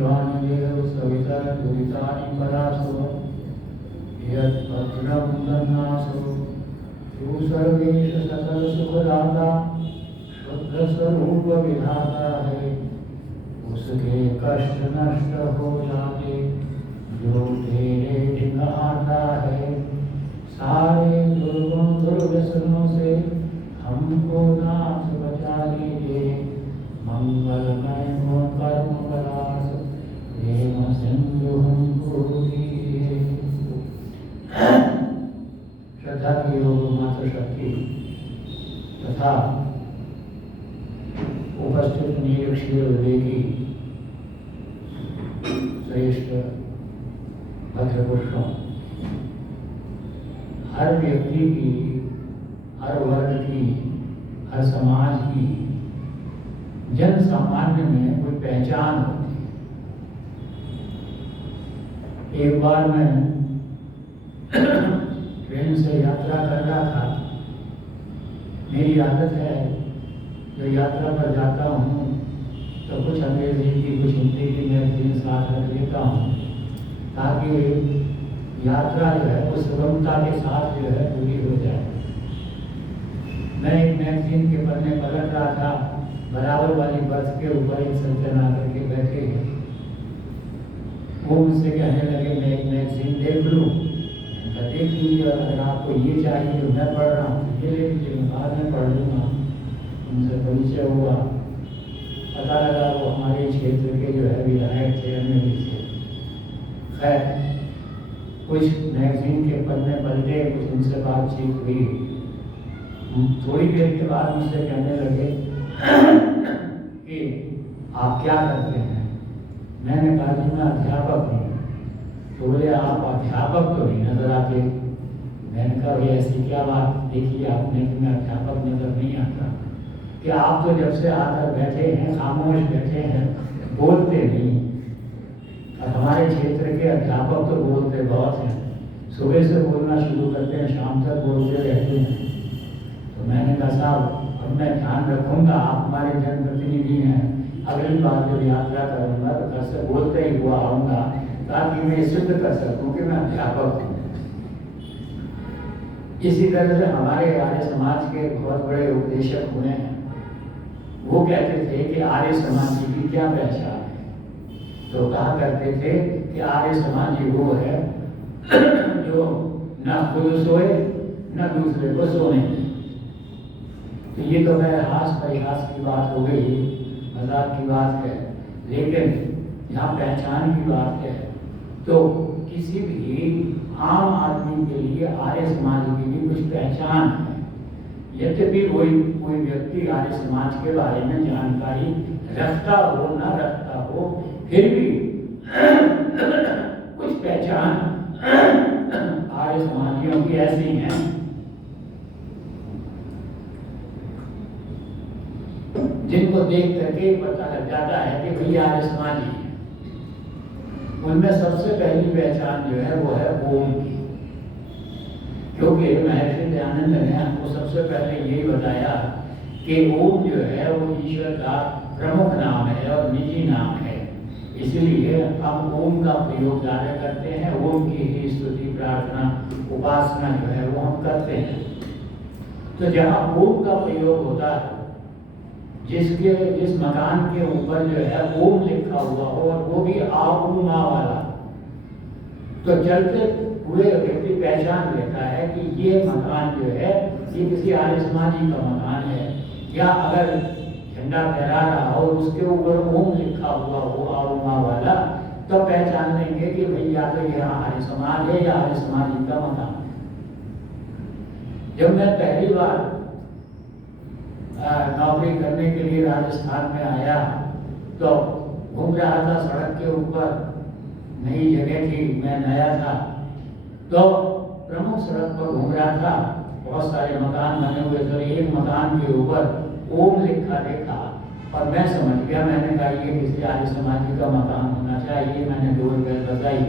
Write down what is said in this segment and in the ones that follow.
स्वामिदेव सविता दुरितानि परासो यद्भद्रं दन्नासो यो सर्वेश सकल सुखदाता शुद्ध स्वरूप विधाता है। उसके कष्ट नष्ट हो जाते जो तेरे दिन आता है। सारे दुर्गुण दुर्व्यसनों से हमको नाथ बचा लीजिए। मंगलमय हो कर्म परास प्रेम सिंधु हमको दीजिए। श्रद्धा की योग मात्र शक्ति तथा उपस्थित निरीक्षीय विवेकी श्रेष्ठ भद्र पुरुषों, हर व्यक्ति की, हर वर्ग की, हर समाज की, जन सामान्य में कोई पहचान होती है। एक बार मैं ट्रेन से यात्रा कर रहा था। मेरी आदत है जो यात्रा पर जाता हूँ तो कुछ अंग्रेजी की, कुछ हिंदी की मैगजीन साथ रख लेता हूँ ताकि यात्रा जो है वो सुगमता के साथ जो है पूरी हो जाए। मैं एक मैगजीन के पन्ने पलट रहा था, बराबर वाली बर्थ के ऊपर एक सज्जन आकर के बैठे हैं। वो मुझसे कहने लगे मैं एक मैगजीन देख लूँ। देख लीजिए, अगर आपको ये चाहिए तो मैं पढ़ रहा हूँ तो ये ले लीजिए, मैं बाद में पढ़ लूँगा। उनसे परिचय हुआ, पता लगा वो हमारे क्षेत्र के जो है विधायक थे, एमएलए थे। खैर कुछ मैगजीन के पन्ने पलटे, कुछ उनसे बातचीत हुई। थोड़ी देर के बाद मुझसे कहने लगे कि आप क्या करते हैं। मैंने कहा कि मैं अध्यापक हूँ। तो बोले आप अध्यापक तो नहीं नजर आते। मैंने कहा ये ऐसी क्या बात देखी आपने कि मैं अध्यापक नजर नहीं आता, कि आप तो जब से आकर बैठे हैं खामोश बैठे हैं, बोलते नहीं। और हमारे क्षेत्र के अध्यापक तो बोलते बहुत हैं, सुबह से बोलना शुरू करते हैं, शाम तक बोलते रहते हैं। तो मैंने कहा साहब अब मैं ध्यान रखूंगा, आप हमारे जनप्रतिनिधि हैं, अगली बार जब यात्रा करूंगा तो घर से बोलते ही हुआ आऊँगा ताकि मैं सिद्ध कर सकूं कि मैं अध्यापक हूँ। इसी तरह से हमारे आर्य समाज के बहुत बड़े उपदेशक हुए हैं। वो कहते थे कि आर्य समाजी की क्या पहचान है। तो कहा करते थे कि आर्य समाजी वो है जो न खुद सोए न दूसरे को सोने दे। तो ये तो मेरे हास परिहास की बात हो गई, मजाक की बात है, लेकिन यहाँ पहचान की बात है। तो किसी भी आम आदमी के लिए आर्य समाज की भी कुछ पहचान है। यद्यपि कोई व्यक्ति आर्य समाज के बारे में जानकारी रखता हो ना रखता हो, फिर भी कुछ पहचान आर्य समाजियों की ऐसी हैं जिनको देख करके पता लग जाता है कि भाई आर्य समाजी है। उनमें सबसे पहली पहचान जो है वो है ओम की, क्योंकि महर्षि दयानंद ने हमको सबसे पहले यही बताया कि ओम जो है वो ईश्वर का प्रमुख नाम है और निजी नाम है। इसलिए हम ओम का प्रयोग ज़्यादा करते हैं। ओम की ही स्तुति प्रार्थना उपासना जो है वो हम करते हैं। तो जहाँ ओम का प्रयोग होता है, जिस मकान के ऊपर जो है ओम लिखा हुआ हो और वो भी आ ऊ मा वाला, तो चलते हुए व्यक्ति पहचान लेता है कि ये मकान जो है ये किसी आर्य समाजी का मकान है। या अगर झंडा फहरा रहा हो उसके ऊपर ओम लिखा हुआ हो आ ऊ मा वाला, तो पहचान लेंगे कि भाई या तो यहाँ आर्य समाज है या आर्य समाजी का मकान है। जब मैं पहली बार नौकरी करने के लिए राजस्थान में आया तो घूम रहा था सड़क के ऊपर, नई जगह थी, मैं नया था, तो प्रमुख सड़क पर घूम रहा था। बहुत सारे मकान बने हुए थे, एक मकान के ऊपर ओम लिखा देखा और मैं समझ गया। मैंने कहा ये किसी आर्य समाजी का मकान होना चाहिए। मैंने डोर बेल बजाई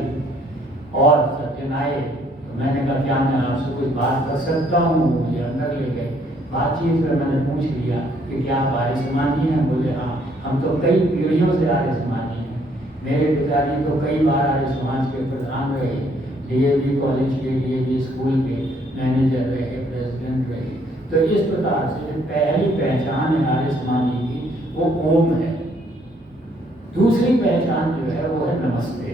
और सज्जन आए, तो मैंने कहा क्या मैं आपसे कुछ बात कर सकता हूँ। मुझे अंदर ले गए। बातचीत में मैंने पूछ लिया कि क्या आप आर्य समाजी हैं। बोले हाँ, हम तो कई पीढ़ियों से आर्य समाजी हैं। मेरे पिताजी तो कई बार आर्य समाज के प्रधान रहे, डीएवी कॉलेज के, डीएवी स्कूल के मैनेजर रहे, प्रेसिडेंट रहे। तो इस प्रकार से जो पहली पहचान है आर्य समाज की वो ओम है। दूसरी पहचान जो है वो है नमस्ते।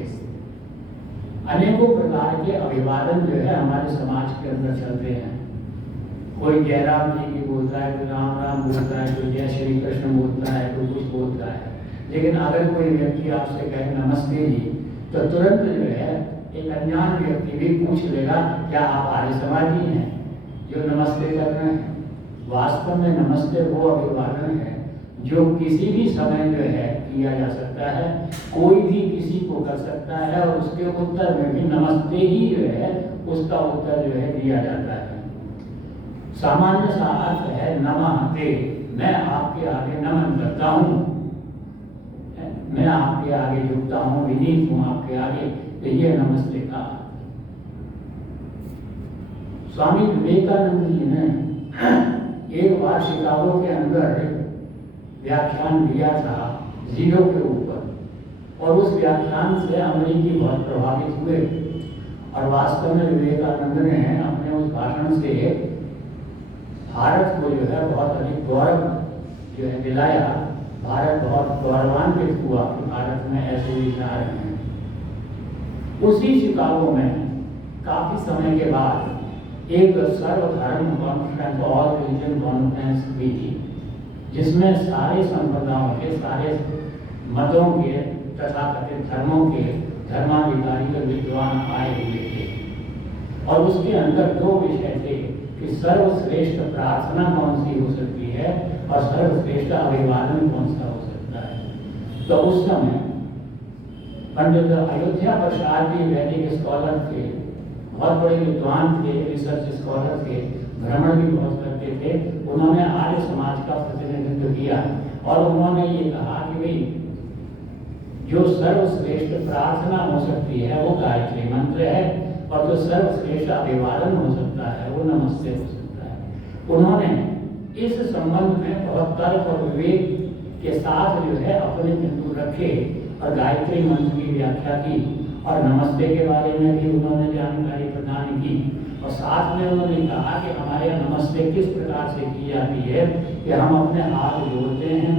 अनेकों प्रकार के अभिवादन जो है हमारे समाज के अंदर चलते हैं। कोई जयराम जी की बोलता है, कोई राम राम बोलता है, कोई जय श्री कृष्ण बोलता है, कोई कुछ बोलता है। लेकिन अगर कोई व्यक्ति आपसे कहे नमस्ते जी, तो तुरंत जो है एक अनजान व्यक्ति भी पूछ लेगा क्या आप आर्य समाजी हैं जो नमस्ते कर रहे हैं। वास्तव में नमस्ते वो अभिवादन है जो किसी भी समय जो है किया जा सकता है, कोई भी किसी को कर सकता है, और उसके उत्तर में भी नमस्ते ही जो है उसका उत्तर जो है दिया जाता है। सामान्य सा अर्थ है नमस्ते, मैं आपके आगे नमन करता हूँ, मैं आपके आगे झुकता हूँ, विनीत हूँ आपके आगे, तो ये नमस्ते का। स्वामी विवेकानंद जी ने एक बार शिकागो के अंदर व्याख्यान दिया था जीरो के ऊपर, और उस व्याख्यान से अमेरिकी बहुत प्रभावित हुए। और वास्तव में विवेकानंद ने अपने उस भाषण से भारत को जो है बहुत अधिक गौरव जो है दिलाया। भारत बहुत गौरवान्वित हुआ कि भारत में ऐसे विचार हैं। उसी शिकागो में काफी समय के बाद एक सर्वधर्म कॉन्फ्रेंस, ऑल रिलीजन कॉन्फ्रेंस हुई थी, जिसमें सारे संप्रदायों के, सारे मतों के तथा कथित धर्मों के धर्माधिकारी और विद्वान आए हुए थे। और उसके अंदर दो विषय थे कि सर्वश्रेष्ठ प्रार्थना कौन सी हो सकती है और सर्वश्रेष्ठ अभिवादन कौन सा हो सकता है। तो उस समय पंडित अयोध्या प्रसाद जी वैदिक स्कॉलर थे, बहुत बड़े विद्वान थे, रिसर्च स्कॉलर थे, भ्रमण भी बहुत करते थे। उन्होंने आर्य समाज का प्रतिनिधित्व किया और उन्होंने ये कहा कि भाई जो सर्वश्रेष्ठ प्रार्थना हो सकती है वो गायत्री मंत्र है, और जो सर्वश्रेष्ठ अभिवादन हो सकता है वो नमस्ते हो सकता है। उन्होंने इस संबंध में बहुत तर्क और विवेक के साथ जो है अपने बिंदु रखे और गायत्री मंत्र की व्याख्या की, और नमस्ते के बारे में भी उन्होंने जानकारी प्रदान की। और साथ में उन्होंने कहा कि हमारे यहाँ नमस्ते किस प्रकार से की जाती है कि हम अपने हाथ जोड़ते हैं,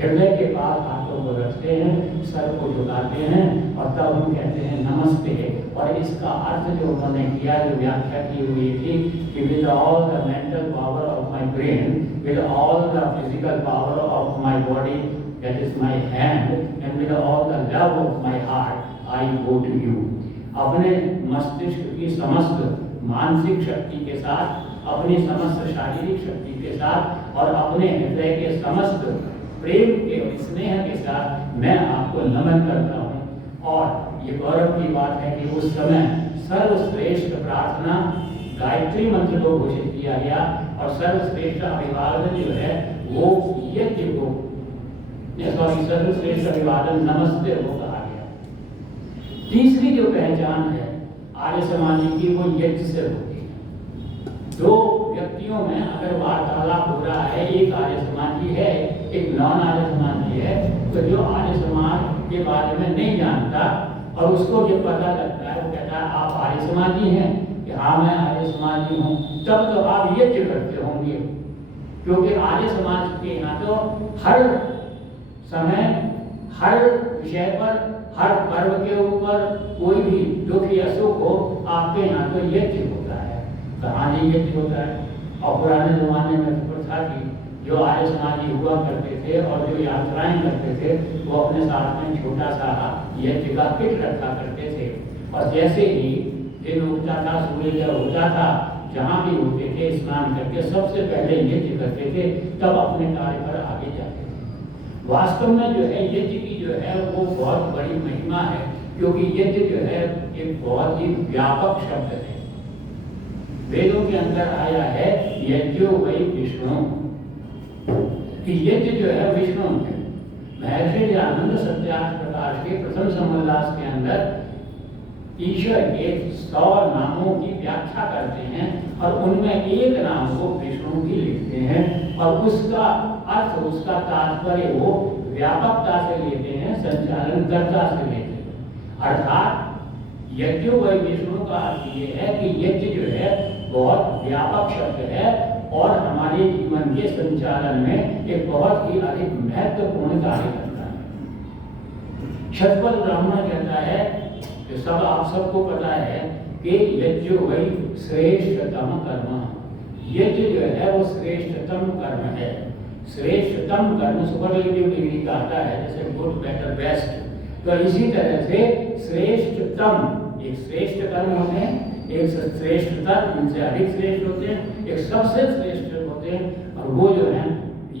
हृदय के पास हाथों को रखते हैं, सर को झुकाते हैं, और तब हम कहते हैं नमस्ते। और इसका अर्थ जो उन्होंने किया, जो व्याख्या की हुई थी कि with all the mental power of my brain, with all the physical power of my body, that is my hand, and with all the love of my heart I go to you. अपने मस्तिष्क की समस्त मानसिक शक्ति के साथ, अपनी समस्त शारीरिक शक्ति के साथ और अपने हृदय के समस्त प्रेम के स्नेह के साथ मैं आपको नमन करता हूँ। और ये गौरव की बात है कि उस समय सर्वश्रेष्ठ प्रार्थना गायत्री मंत्र को घोषित किया गया, और सर्वश्रेष्ठ अभिवादन जो है वो यज्ञ को, सर्वश्रेष्ठ अभिवादन नमस्ते को कहा गया। तीसरी जो पहचान है आर्य समाज की वो यज्ञ से होती है। दो व्यक्तियों में अगर वार्तालाप हो रहा है, एक आर्य समाजी है, एक नॉन आर्य समाजी है, तो जो आर्य समाज के बारे में नहीं जानता और उसको जब पता लगता है, वो कहता है आप आर्य समाजी हैं, कि हाँ मैं आर्य समाजी हूँ, तब तो आप यज्ञ करते होंगे। क्योंकि आर्य समाज के यहाँ तो हर समय, हर विषय पर, हर पर्व के ऊपर कोई भी दुख या सुख हो, आपके यहाँ तो यज्ञ होता है। कहाँ जी यज्ञ होता है? और पुराने जमाने में तो प्रथा थी, जो आर्य समाजी हुआ करते थे और जो यात्राएं करते थे, वो अपने साथ में छोटा सा यज्ञ का किट रखा करते थे। और जैसे ही दिन उगता था, सूर्य होता था, जहाँ भी होते थे स्नान करके सबसे पहले यज्ञ करते थे, तब अपने कार्य पर आगे जाते थे। वास्तव में जो है यज्ञ की जो है वो बहुत बड़ी महिमा है, क्योंकि यज्ञ जो है एक बहुत ही व्यापक शब्द है। वेदों के अंदर आया है यज्ञो वै विष्णु, कि यज्ञ जो है विष्णु है। महर्षि आनंद सत्यार्थ प्रकाश के प्रथम समोल्लास के अंदर ईश्वर के 100 नामों की व्याख्या करते हैं, और उनमें एक नाम को विष्णु भी लिखते हैं, और उसका अर्थ, उसका तात्पर्य वो व्यापकता से लेते हैं, संचालन निरंतरता से लेते हैं। अर्थात यज्ञो वै विष्णु का अर्थ ये है कि यज्ञ जो है बहुत व्यापक शब्द है और हमारे जीवन के संचालन में एक बहुत ही अधिक महत्वपूर्ण कार्य करता है। शतपथ ब्राह्मण कहता है कि सब आप सबको पता है कि यज्ञ वै श्रेष्ठतम कर्म, यज्ञ जो है वो श्रेष्ठतम कर्म है। श्रेष्ठतम कर्म सुपरलेटिव डिग्री का आता है, जैसे गुड, बेटर, बेस्ट। तो इसी तरह से श्रेष्ठतम, एक श्रेष्ठ कर्म होते हैं, एक श्रेष्ठता उनसे अधिक श्रेष्ठ होते हैं, एक सबसे श्रेष्ठ होते हैं, और वो जो है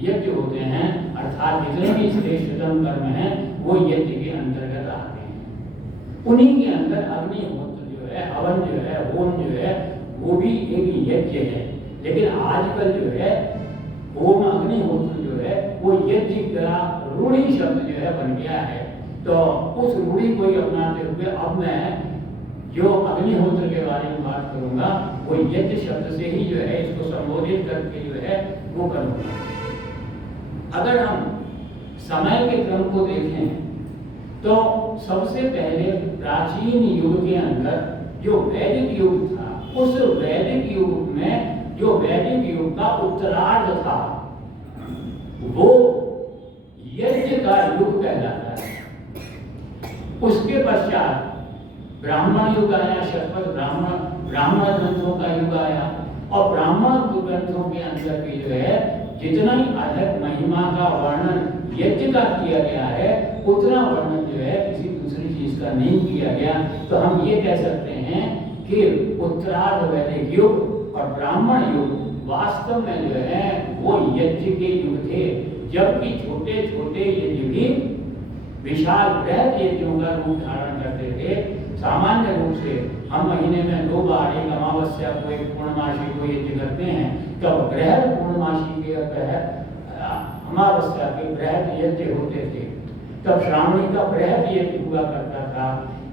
यज्ञ होते हैं। अर्थात जितने भी श्रेष्ठतम कर्म हैं वो यज्ञ के अंतर्गत आते हैं। उन्हीं के अंदर अग्निहोत्र जो है, हवन जो है, होम जो है, वो भी एक यज्ञ है। लेकिन आजकल जो है होम, अग्निहोत्र जो है वो यज्ञ का रूढ़ी शब्द जो है बन गया है। तो उस रूढ़ी को ही अपनाते हुए अब मैं जो अग्निहोत्र के बारे में बात करूंगा वो यज्ञ शब्द से ही जो है इसको संबोधित करके जो है वो करूंगा। अगर हम समय के क्रम को देखें तो सबसे पहले प्राचीन युग के अंदर जो वैदिक युग था, उस वैदिक युग में जो वैदिक युग का उत्तरार्ध था वो यज्ञ का युग कहलाता है। उसके पश्चात ब्राह्मण युग आया, शतपथ ब्राह्मण ग्रंथों का युग आया, और ब्राह्मण ग्रंथों के अंदर भी जो है जितना ही अधिक महिमा का वर्णन यज्ञ का किया गया है उतना वर्णन जो है किसी दूसरी चीज का नहीं किया गया। तो हम ये कह सकते हैं कि उत्तरार्ध वैदिक युग और ब्राह्मण युग वास्तव में जो है वो यज्ञ के युग थे, जबकि छोटे छोटे यज्ञ भी विशाल बृहद यज्ञों का रूप धारण करते थे। सामान्य रूप से हम महीने में 2 बार, एक अमावस्या को, एक पूर्णमासी को यज्ञ करते हैं। तब बृहद पूर्णमासी के अमावस्या के बृहद यज्ञ होते थे, तब श्रावणी का बृहद यज्ञ हुआ करता था।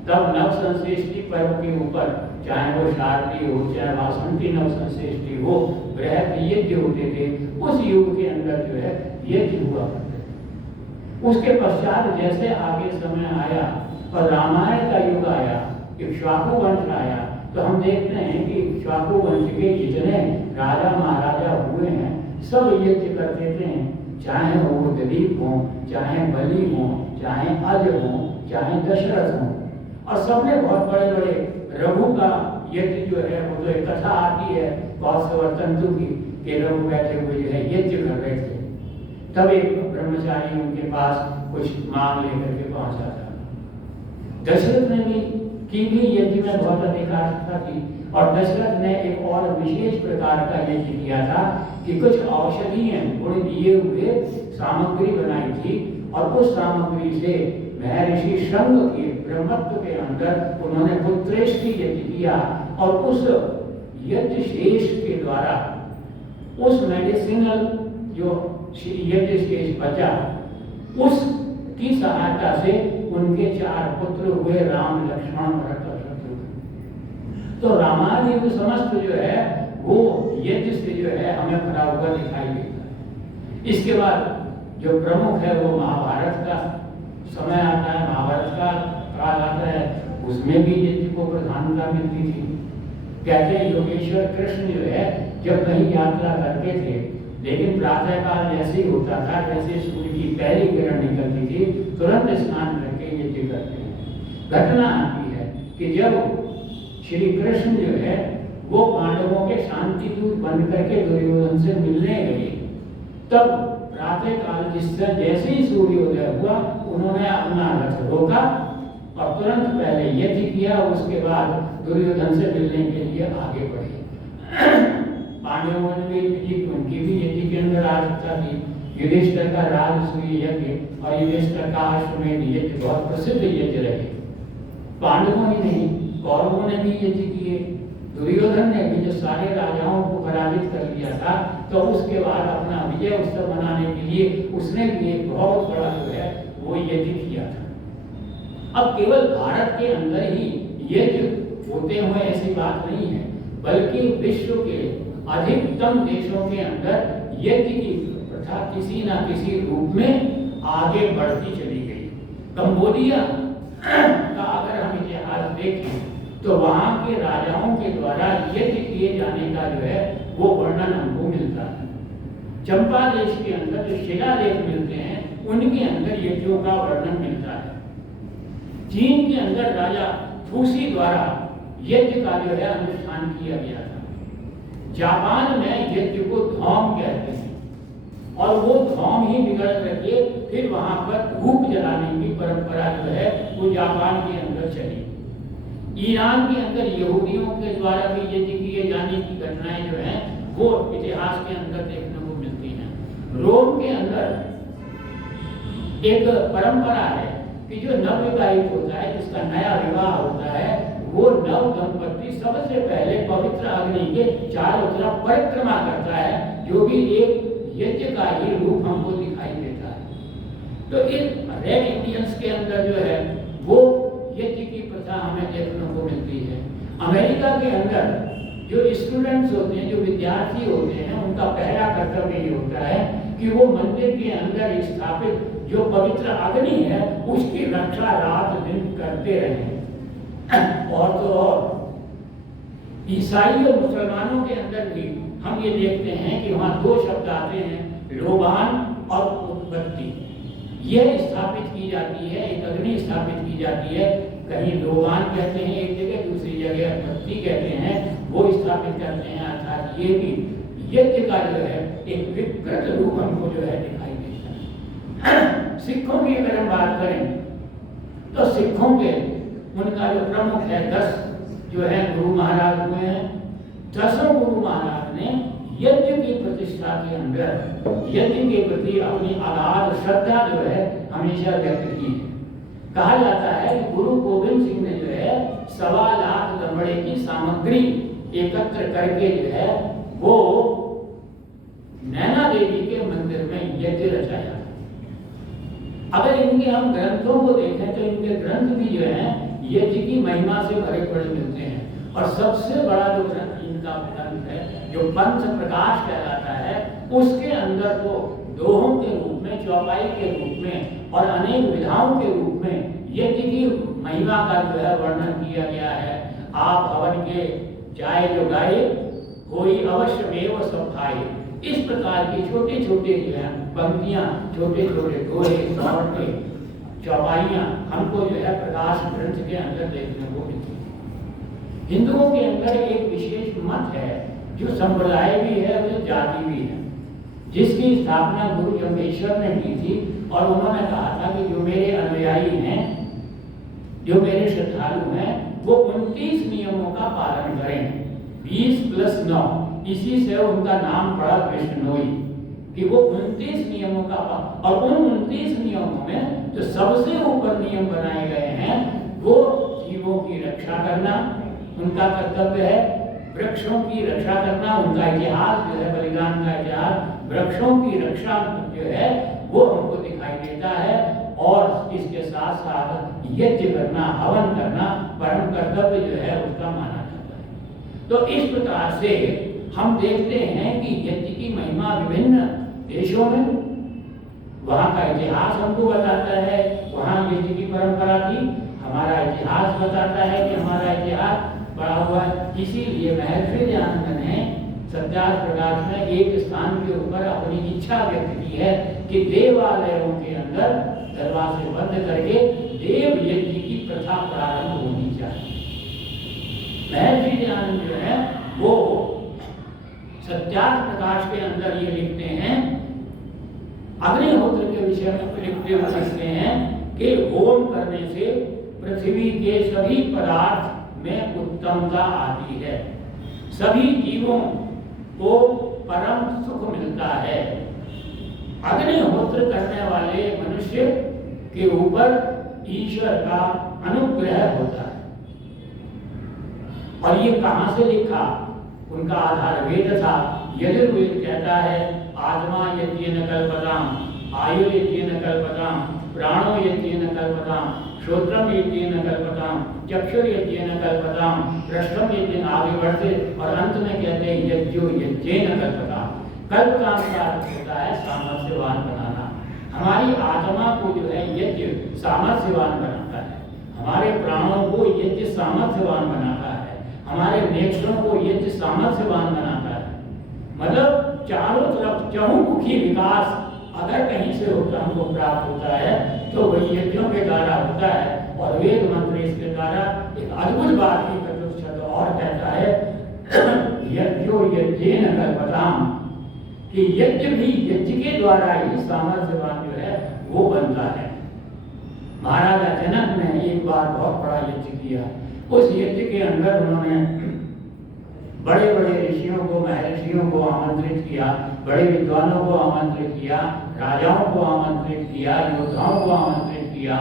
तब नवसंश्रेष्ठी पर्व के ऊपर, चाहे वो शारदीय हो चाहे वासंती नवसंश्रेष्ठी हो, बृहद यज्ञ होते थे। उस युग के अंदर जो है यज्ञ हुआ करते थे। उसके पश्चात जैसे आगे समय आया और रामायण का युग आया, इक्ष्वाकु वंश आया, तो हम देखते हैं कि इक्ष्वाकु वंश के जितने राजा महाराजा हुए हैं सब यज्ञ करते थे, चाहे वो दिलीप हो, चाहे बलि हो, चाहे अज हो, चाहे दशरथ हो, और सबने बहुत बड़े बड़े, रघु का यज्ञ जो है वो तो एक कथा आती है कौशल और तंतु की, कि रघु बैठे हुए जो है यज्ञ कर रहे थे। तब एक ब्रह्मचारी उनके पास कुछ मांग लेकर के पहुंचा था। दशरथ ने भी यज्ञ में बहुत अधिकारिता थी, और दशरथ ने एक और विशेष प्रकार का यज्ञ किया था कि कुछ औषधीय गुण दिए हुए सामग्री बनाई थी, और उस सामग्री से महर्षि शंग के ब्रह्मत्व के अंदर उन्होंने पुत्रेष्टि यज्ञ किया, और उस यज्ञ शेष के द्वारा उस मेडिसिनल जो यज्ञ शेष बचा उसकी सहायता से उनके 4 पुत्र हुए, राम, लक्ष्मण, भरत और शत्रुघ्न। तो रामायण युग समस्त जो है वो यज्ञ से जो है हमें भरा हुआ दिखाई देता है। इसके बाद जो प्रमुख है वो महाभारत का समय आता है, महाभारत का काल आता है, उसमें भी यज्ञ को प्रधानता मिलती थी। कहते हैं योगेश्वर कृष्ण जो है जब कहीं यात्रा करते थे, लेकिन प्रातः काल जैसे ही होता था, जैसे सूर्य की पहली किरण निकलती थी, तुरंत स्नान करके यज्ञ करते हैं। घटना आती है कि जब श्री कृष्ण जो है वो पांडवों के शांति दूत बन करके दुर्योधन से मिलने गए, तब प्रातः काल जिससे जैसे ही सूर्योदय हुआ उन्होंने अपना रथ रोका और तुरंत पहले यज्ञ किया, उसके बाद दुर्योधन से मिलने के लिए आगे बढ़े। पांडवों ने भी यज्ञ, उनकी भी यज्ञ के अंदर आवश्यकता थी। युधिष्ठिर का राजसूय यज्ञ और युधिष्ठिर का अश्वमेध यज्ञ बहुत प्रसिद्ध यज्ञ रहे। पांडवों ही नहीं, कौरवों ने भी यज्ञ किए। दुर्योधन ने भी जो सारे राजाओं को पराजित कर लिया था, तो उसके बाद अपना विजय उत्सव मनाने के लिए उसने भी एक बहुत बड़ा जो है वो यज्ञ किया था। अब केवल भारत के अंदर ही यज्ञ होते हुए ऐसी बात नहीं है, बल्कि विश्व के अधिकतम देशों के अंदर यज्ञ की प्रथा किसी न किसी रूप में आगे बढ़ती चली गई। कंबोडिया का अगर हम इतिहास देखें तो वहाँ के राजाओं के द्वारा यज्ञ किए जाने का जो है वो वर्णन हमको मिलता है। चंपा देश के अंदर जो शिलालेख मिलते हैं उनके अंदर यज्ञों का वर्णन मिलता है। चीन के अंदर राजा फूसी द्वारा यज्ञ का जो है अनुष्ठान किया गया था। जापान में यज्ञ को धौम कहते हैं और वो धौम ही बिगड़ करके फिर वहां पर धूप जलाने की परंपरा जो है वो जापान के अंदर चली। ईरान के अंदर यहूदियों के द्वारा भी यज्ञ किए जाने की घटनाएं जो हैं वो इतिहास के अंदर देखने को मिलती हैं। रोम के अंदर एक परंपरा है कि जो नवविवाहित होता है, जिसका नया विवाह होता है, वो नव दंपति सबसे पहले पवित्र अग्नि के चारों तरफ परिक्रमा करता है, जो भी एक यज्ञ का ही रूप हमको दिखाई देता है। तो इस रेड इंडियंस के अंदर जो है वो यज्ञ की प्रथा हमें देखने को मिलती है। अमेरिका के अंदर जो स्टूडेंट्स होते हैं, जो विद्यार्थी होते हैं, उनका पहला कर्तव्य ये होता है कि वो मंदिर के अंदर स्थापित जो पवित्र अग्नि है उसकी रक्षा रात दिन करते रहें। और तो और ईसाई और मुसलमानों के अंदर भी हम ये देखते हैं कि वहाँ दो शब्द आते हैं, लोबान और उत्पत्ति। यह स्थापित की जाती है, एक अग्नि स्थापित की जाती है, कहीं लोबान कहते हैं एक जगह, दूसरी जगह उत्पत्ति कहते हैं, वो स्थापित करते हैं। अर्थात ये भी यज्ञ का जो है एक विकृत रूप हमको जो है दिखाई देता है। सिखों की अगर हम बात करें तो सिखों के उनका जो प्रमुख है 10 जो है गुरु महाराज हुए हैं। 10 गुरु महाराज ने यज्ञ की प्रतिष्ठा के अंदर यज्ञ के प्रति अपनी अगाध श्रद्धा जो है हमेशा व्यक्त की है। कहा जाता है कि गुरु गोविंद सिंह ने जो है 1.25 लाख दमड़े की सामग्री एकत्र करके जो है वो नैना देवी के मंदिर में यज्ञ रचाया। अगर इनके हम ग्रंथों को देखें तो इनके ग्रंथ भी जो है यज्ञ की महिमा से भरे पड़े मिलते हैं। और सबसे बड़ा जो ग्रंथ इनका ग्रंथ है जो पंथ प्रकाश कहलाता है, उसके अंदर तो दोहों के रूप में, चौपाई के रूप में और अनेक विधाओं के रूप में यज्ञ की महिमा का जो है वर्णन किया गया है। आप हवन के जाए जो गाये, कोई अवश्य मेव सब खाए। इस प्रकार की छोटे छोटे जो है पंक्तियां, छोटे छोटे दोहे, सौटे, चौपाइयां हमको जो है प्रकाश ग्रंथ के अंदर देखने को मिलती है। हिंदुओं के अंदर एक विशेष मत है जो संप्रदाय भी है और जो जाति भी है, जिसकी स्थापना गुरु जम्भेश्वर ने की थी। और उन्होंने कहा था कि जो मेरे अनुयायी हैं, जो मेरे श्रद्धालु हैं, वो 29 नियमों का पालन करें। 20 + 9, इसी से उनका नाम पड़ा विष्णोई, कि वो 29 नियमों का और उन 29 नियमों में जो सबसे ऊपर नियम बनाए गए हैं वो जीवों की रक्षा करना उनका कर्तव्य है, वृक्षों की रक्षा करना, उनका इतिहास जो है बलिदान का इतिहास, वृक्षों की रक्षा जो है वो हमको दिखाई देता है। और इसके साथ साथ यज्ञ करना, हवन करना परम कर्तव्य जो है उसका माना जाता है। तो इस प्रकार से हम देखते हैं कि यज्ञ की महिमा विभिन्न देशों में, वहाँ का इतिहास हमको बताता है, वहाँ यज्ञ की परंपरा थी। हमारा इतिहास बताता है कि हमारा इतिहास बड़ा हुआ है। इसीलिए महर्षि दयानंद ने सत्यार्थ प्रकाश में एक स्थान के ऊपर अपनी इच्छा व्यक्त की है कि देवालयों के अंदर दरवाजे बंद करके देव यज्ञ की प्रथा प्रारंभ होनी चाहिए। महर्षि दयानंद जो है वो सत्यार्थ प्रकाश के अंदर ये लिखते हैं, अग्निहोत्र के विषय में लिखते हुए लिखते हैं कि होम करने से पृथ्वी के सभी पदार्थ में उत्तमता आती है, सभी जीवों को परम सुख मिलता है। अग्निहोत्र करने वाले मनुष्य के ऊपर ईश्वर का अनुग्रह होता है। और ये कहाँ से लिखा? उनका आधार वेद था। यजुर्वेद कहता है आत्मा यज्ञेन कल्पताम, आयु यज्ञेन कल्पताम, प्राणो यज्ञेन कल्पताम, श्रोत्रम यज्ञेन कल्पताम, चक्षुर यज्ञेन कल्पताम, पृष्ठम यज्ञेन, आगे बढ़ते और अंत में कहते हैं यज्ञो यज्ञेन कल्पताम। कल्पताम का अर्थ होता है सामर्थ्यवान बनाना। हमारी आत्मा को जो है यज्ञ सामर्थ्यवान बनाता है, हमारे प्राणों को यज्ञ सामर्थ्यवान बनाता है, हमारे नेत्रों को यज्ञ सामर्थ्यवान बनाता है। मतलब चारों तरफ चहुमुखी विकास अगर कहीं से होता हमको प्राप्त होता है तो वही यज्ञों के द्वारा होता है। और वेद मंत्र इसके द्वारा एक अद्भुत बात की चतुर्थ शब्द और कहता है, यज्ञो यज्ञेन कल्पताम, कि यज्ञ भी यज्ञ के द्वारा ही सामर्थ्यवान जो है वो बनता है। महाराजा जनक ने एक बार बहुत बड़ा यज्ञ किया। उस यज्ञ के अंदर उन्होंने बड़े बड़े ऋषियों को, महर्षियों को आमंत्रित किया, बड़े विद्वानों को आमंत्रित किया, राजाओं को आमंत्रित किया, योद्धाओं को आमंत्रित किया,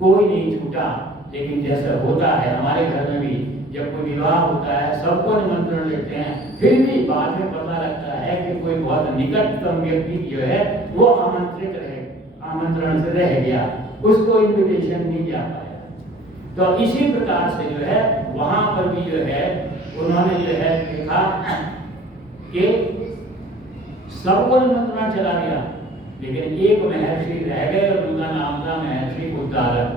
कोई नहीं छूटा। लेकिन जैसा होता है हमारे घर में भी, जब कोई विवाह होता है सबको निमंत्रण देते हैं, फिर भी बाद में पता लगता है कि कोई बहुत निकटतम व्यक्ति जो है वो आमंत्रण से रह गया, उसको इन्विटेशन नहीं जा पाया। तो इसी प्रकार से जो है वहां पर भी जो है उन्होंने जो है देखा कि सबको निमंत्रण चला गया, लेकिन एक महर्षि रह गए और उनका नाम था महर्षि उद्दालक।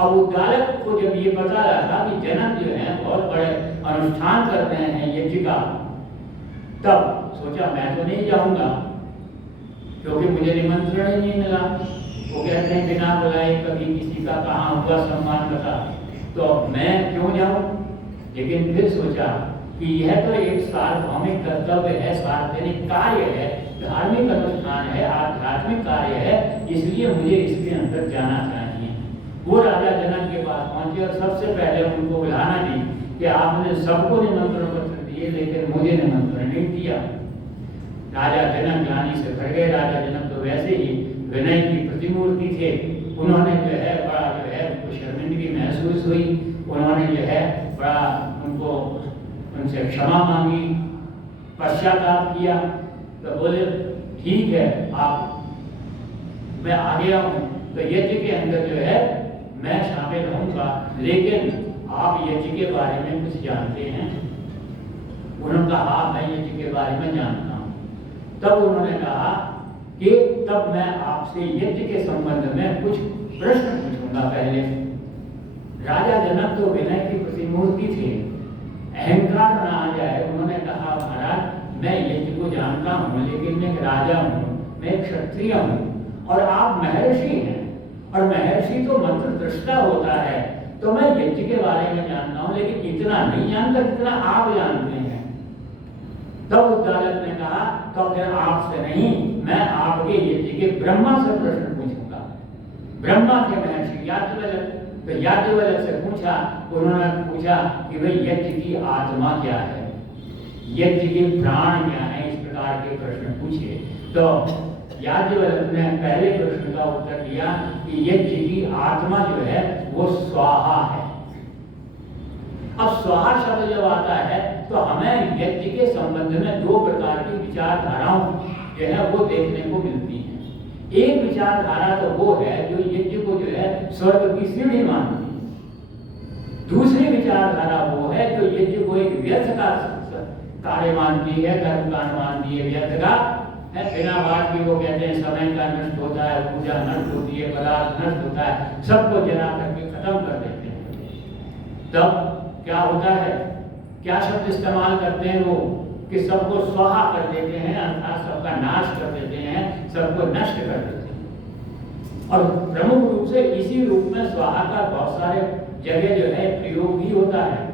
अब उद्दालक को जब ये पता लगा कि जनक जो है बहुत बड़े अनुष्ठान कर रहे हैं यज्ञ का, तब सोचा मैं तो नहीं जाऊंगा क्योंकि मुझे निमंत्रण ही नहीं मिला। वो कहते हैं बिना बुलाए कभी किसी का कहाँ हुआ सम्मान बता, तो मैं क्यों जाऊं। लेकिन फिर सोचा कि यह तो एक सार्वभौमिक कर्तव्य है, सार्वजनिक कार्य है, धार्मिक अनुष्ठान है, आध्यात्मिक कार्य है, इसलिए मुझे इसके अंदर जाना चाहिए। वो राजा जनक के पास पहुंचे और सबसे पहले उनको बुलाना दी कि आपने सबको निमंत्रण पत्र दिए लेकिन मुझे निमंत्रण नहीं दिया। राजा जनक ग्लानि से भर गए। राजा जनक तो वैसे ही विनय की प्रतिमूर्ति थे, उन्होंने जो है बड़ा जो है उनको शर्मिंदगी महसूस हुई, उन्होंने जो है बड़ा उनको उनसे क्षमा मांगी, पश्चाताप किया। तो बोले ठीक है आप, मैं आ गया हूँ, तो यज्ञ के अंदर जो है मैं शामिल रहूंगा, लेकिन आप यज्ञ के बारे में कुछ जानते हैं। उन्होंने कहा मैं यज्ञ के बारे में जानता हूँ। तब उन्होंने कहा कि तब मैं आपसे यज्ञ के संबंध में कुछ प्रश्न पूछूंगा। पहले राजा जनक तो विनय की प्रतिमूर्ति थे, अहंकार न आ जाए। उन्होंने कहा महाराज मैं यज्ञ को जानता हूँ, लेकिन मैं एक राजा हूँ, मैं एक क्षत्रिय हूँ और आप महर्षि हैं, और महर्षि तो मंत्र दृष्टा होता है, तो मैं यज्ञ के बारे में जानता हूँ लेकिन इतना नहीं जानता जितना आप जानते हैं। तब उद्दालक ने कहा तो फिर आपसे नहीं, मैं आपके यज्ञ के ब्रह्मा से प्रश्न पूछूंगा। ब्रह्मा के महर्षि याज्ञवल्क्य, तो याज्ञवल्क्य से पूछा, उन्होंने पूछा कि भाई यज्ञ की आत्मा क्या है, यज्ञ के प्राण क्या है, इस प्रकार के प्रश्न पूछे। तो याज्ञवल्क्य ने पहले प्रश्न का उत्तर दिया कि यज्ञ की आत्मा जो है वो स्वाहा है। अब स्वाहा शब्द जब आता है तो हमें यज्ञ के संबंध में दो प्रकार की विचारधाराओं जो है वो देखने को मिलती है। एक विचारधारा तो वो है जो यज्ञ को जो है स्वर्ग की सीढ़ी मानती है। दूसरी विचारधारा वो है जो यज्ञ को एक व्यर्थ का कार्य मानती है, कर्मकांड मानती है, व्यर्थ का है, बिना बात के। वो कहते हैं समय का नष्ट होता है, पूजा नष्ट होती है, पदार्थ नष्ट होता है, सबको जला करके खत्म कर देते हैं। तब क्या होता है, क्या शब्द इस्तेमाल करते हैं वो कि सबको स्वाहा कर देते हैं, अर्थात सबका नाश कर देते हैं, सबको नष्ट कर देते हैं। और प्रमुख रूप से इसी रूप में स्वाहा का बहुत सारे जगह जो है प्रयोग भी होता है।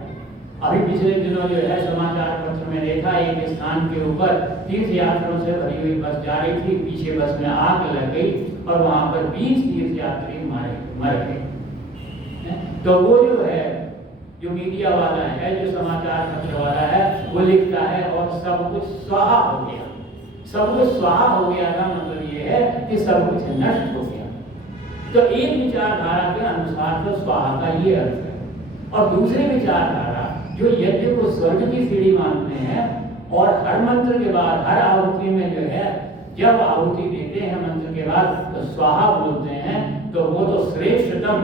अभी पिछले दिनों जो है समाचार पत्र में देखा, एक स्थान के ऊपर तीर्थ यात्रियों से भरी हुई बस जा रही थी, पीछे बस में आग लग गई और वहां पर 20 तीर्थ यात्री मर गए। तो वो जो है जो मीडिया वाला है, जो समाचार पत्र वाला है, वो लिखता है और सब कुछ स्वाहा हो गया। सब कुछ स्वाहा हो गया का मतलब ये है कि सब कुछ नष्ट हो गया। तो एक विचारधारा के अनुसार तो स्वाहा का ये अर्थ है, और दूसरी विचारधारा जो यज्ञ को स्वर्ग की सीढ़ी मानते हैं और हर मंत्र के बाद, हर आहुति में जो है जब आहुति देते हैं मंत्र के बाद तो स्वाहा बोलते हैं, तो वो तो श्रेष्ठतम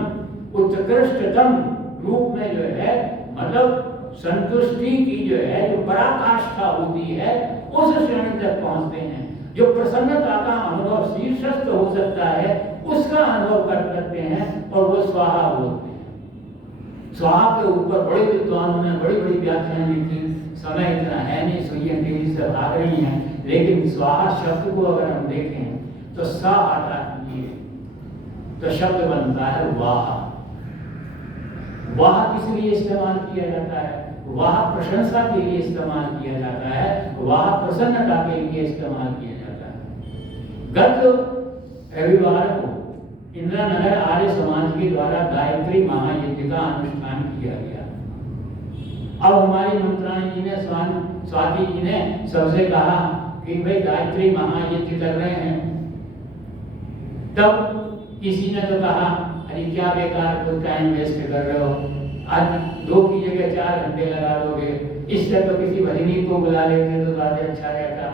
उत्कृष्टतम रूप में जो है मतलब संतुष्टि की जो है जो पराकाष्ठा होती है उस श्रेणी तक पहुंचते हैं। जो प्रसन्नता का अनुभव शीर्षस्थ हो सकता है उसका अनुभव कर सकते हैं और वो स्वाहा बोलते हैं। स्वाहा के ऊपर बड़े विद्वानों ने बड़ी बड़ी व्याख्याएं लिखी। समय इतना है नहीं, सुइयां तेजी से भाग रही हैं, लेकिन स्वाहा शब्द को अगर हम देखें तो सा आता है तो शब्द बनता है वाह। वाह किस लिए इस्तेमाल किया जाता है? वाह प्रशंसा के लिए इस्तेमाल किया जाता है, वाह प्रसन्नता के लिए इस्तेमाल किया जाता है। गत रविवार को इंदिरा नगर आर्य समाज के द्वारा गायत्री महायज्ञ का अनुष्ठान किया गया। अब हमारी मंत्राणी जी ने स्वाति जी ने सबसे कहा कि भाई गायत्री महायज्ञ कर रहे हैं। तब किसी ने तो कहा अरे क्या बेकार कुछ टाइम वेस्ट कर रहे हो, आज 2 की जगह 4 घंटे लगा दोगे, इससे तो किसी भजनी को बुला लेते तो ज्यादा अच्छा रहता।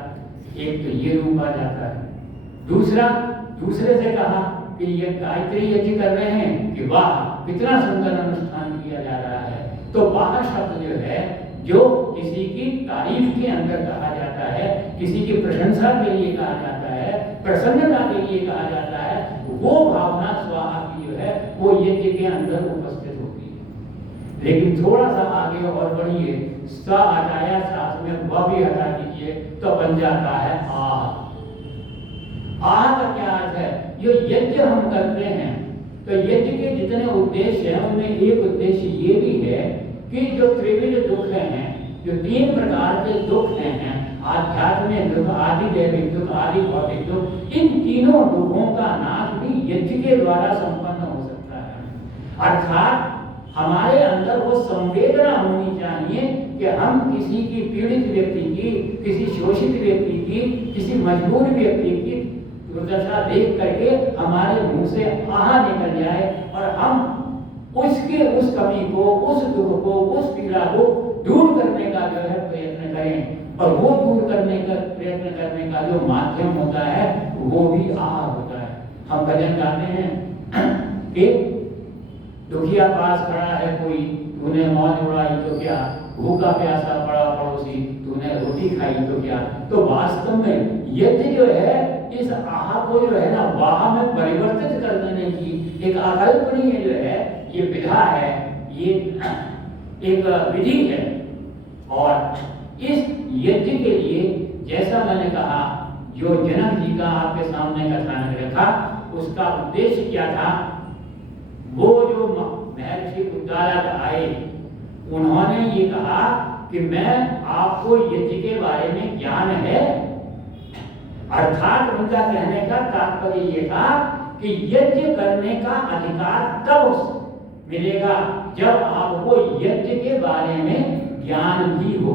एक तो ये रूप आ जाता है। दूसरे से कहा कि ये गायत्री यज्ञ कर रहे हैं कि वाह कितना सुंदर अनुष्ठान किया जा रहा है। तो वाह शब्द जो है, जो किसी की तारीफ के अंदर कहा जाता है, किसी की प्रशंसा के लिए कहा जाता है, प्रसन्नता के लिए कहा जाता है, वो भावना स्वाहा की जो है वो यज्ञ के अंदर उपस्थित होती है। लेकिन थोड़ा सा आगे और बढ़िए, सा हटाया, साथ में वह भी हटा दीजिए तो बन जाता है आह। आह का क्या अर्थ है? जो यज्ञ हम करते हैं तो यज्ञ के जितने उद्देश्य हैं उनमें एक उद्देश्य ये भी है कि जो त्रिविध दुख हैं, जो 3 प्रकार के दुख हैं, आध्यात्मिक दुख, आदि दैविक दुख, आदि भौतिक दुख, इन तीनों दुखों का नाश भी यज्ञ के द्वारा संपन्न हो सकता है। अर्थात हमारे अंदर वो संवेदना होनी चाहिए कि हम किसी की पीड़ित व्यक्ति की, किसी शोषित व्यक्ति की, किसी मजबूर व्यक्ति की दुर्दशा देख करके हमारे मुंह से आहा निकल जाए और हम उसके उस कमी को, उस दुख को, उस पीड़ा को दूर करने का जो है प्रयत्न करें। और वो दूर करने का प्रयत्न करने का जो माध्यम होता है वो भी आहा होता है। हम भजन गाते हैं कि दुखिया पास खड़ा है कोई, तूने मौज उड़ाई तो क्या, भूखा प्यासा पड़ा पड़ोसी, तूने रोटी खाई तो क्या। तो वास्तव में यज्ञ जो है इस आहा को जो है ना वाह में परिवर्तित कर देने की एक अकल्पनीय जो है ये विधा है, ये एक विधि है। और इस यज्ञ के लिए जैसा मैंने कहा, जो जनक जी का आपके सामने कथानक रखा उसका उद्देश्य क्या था? वो जो महर्षि उद्दालक आए उन्होंने ये कहा कि मैं आपको यज्ञ के बारे में ज्ञान है। अर्थात उनका कहने का तात्पर्य ये था कि यज्ञ करने का अधिकार तब मिलेगा जब आपको यज्ञ के बारे में ज्ञान भी हो।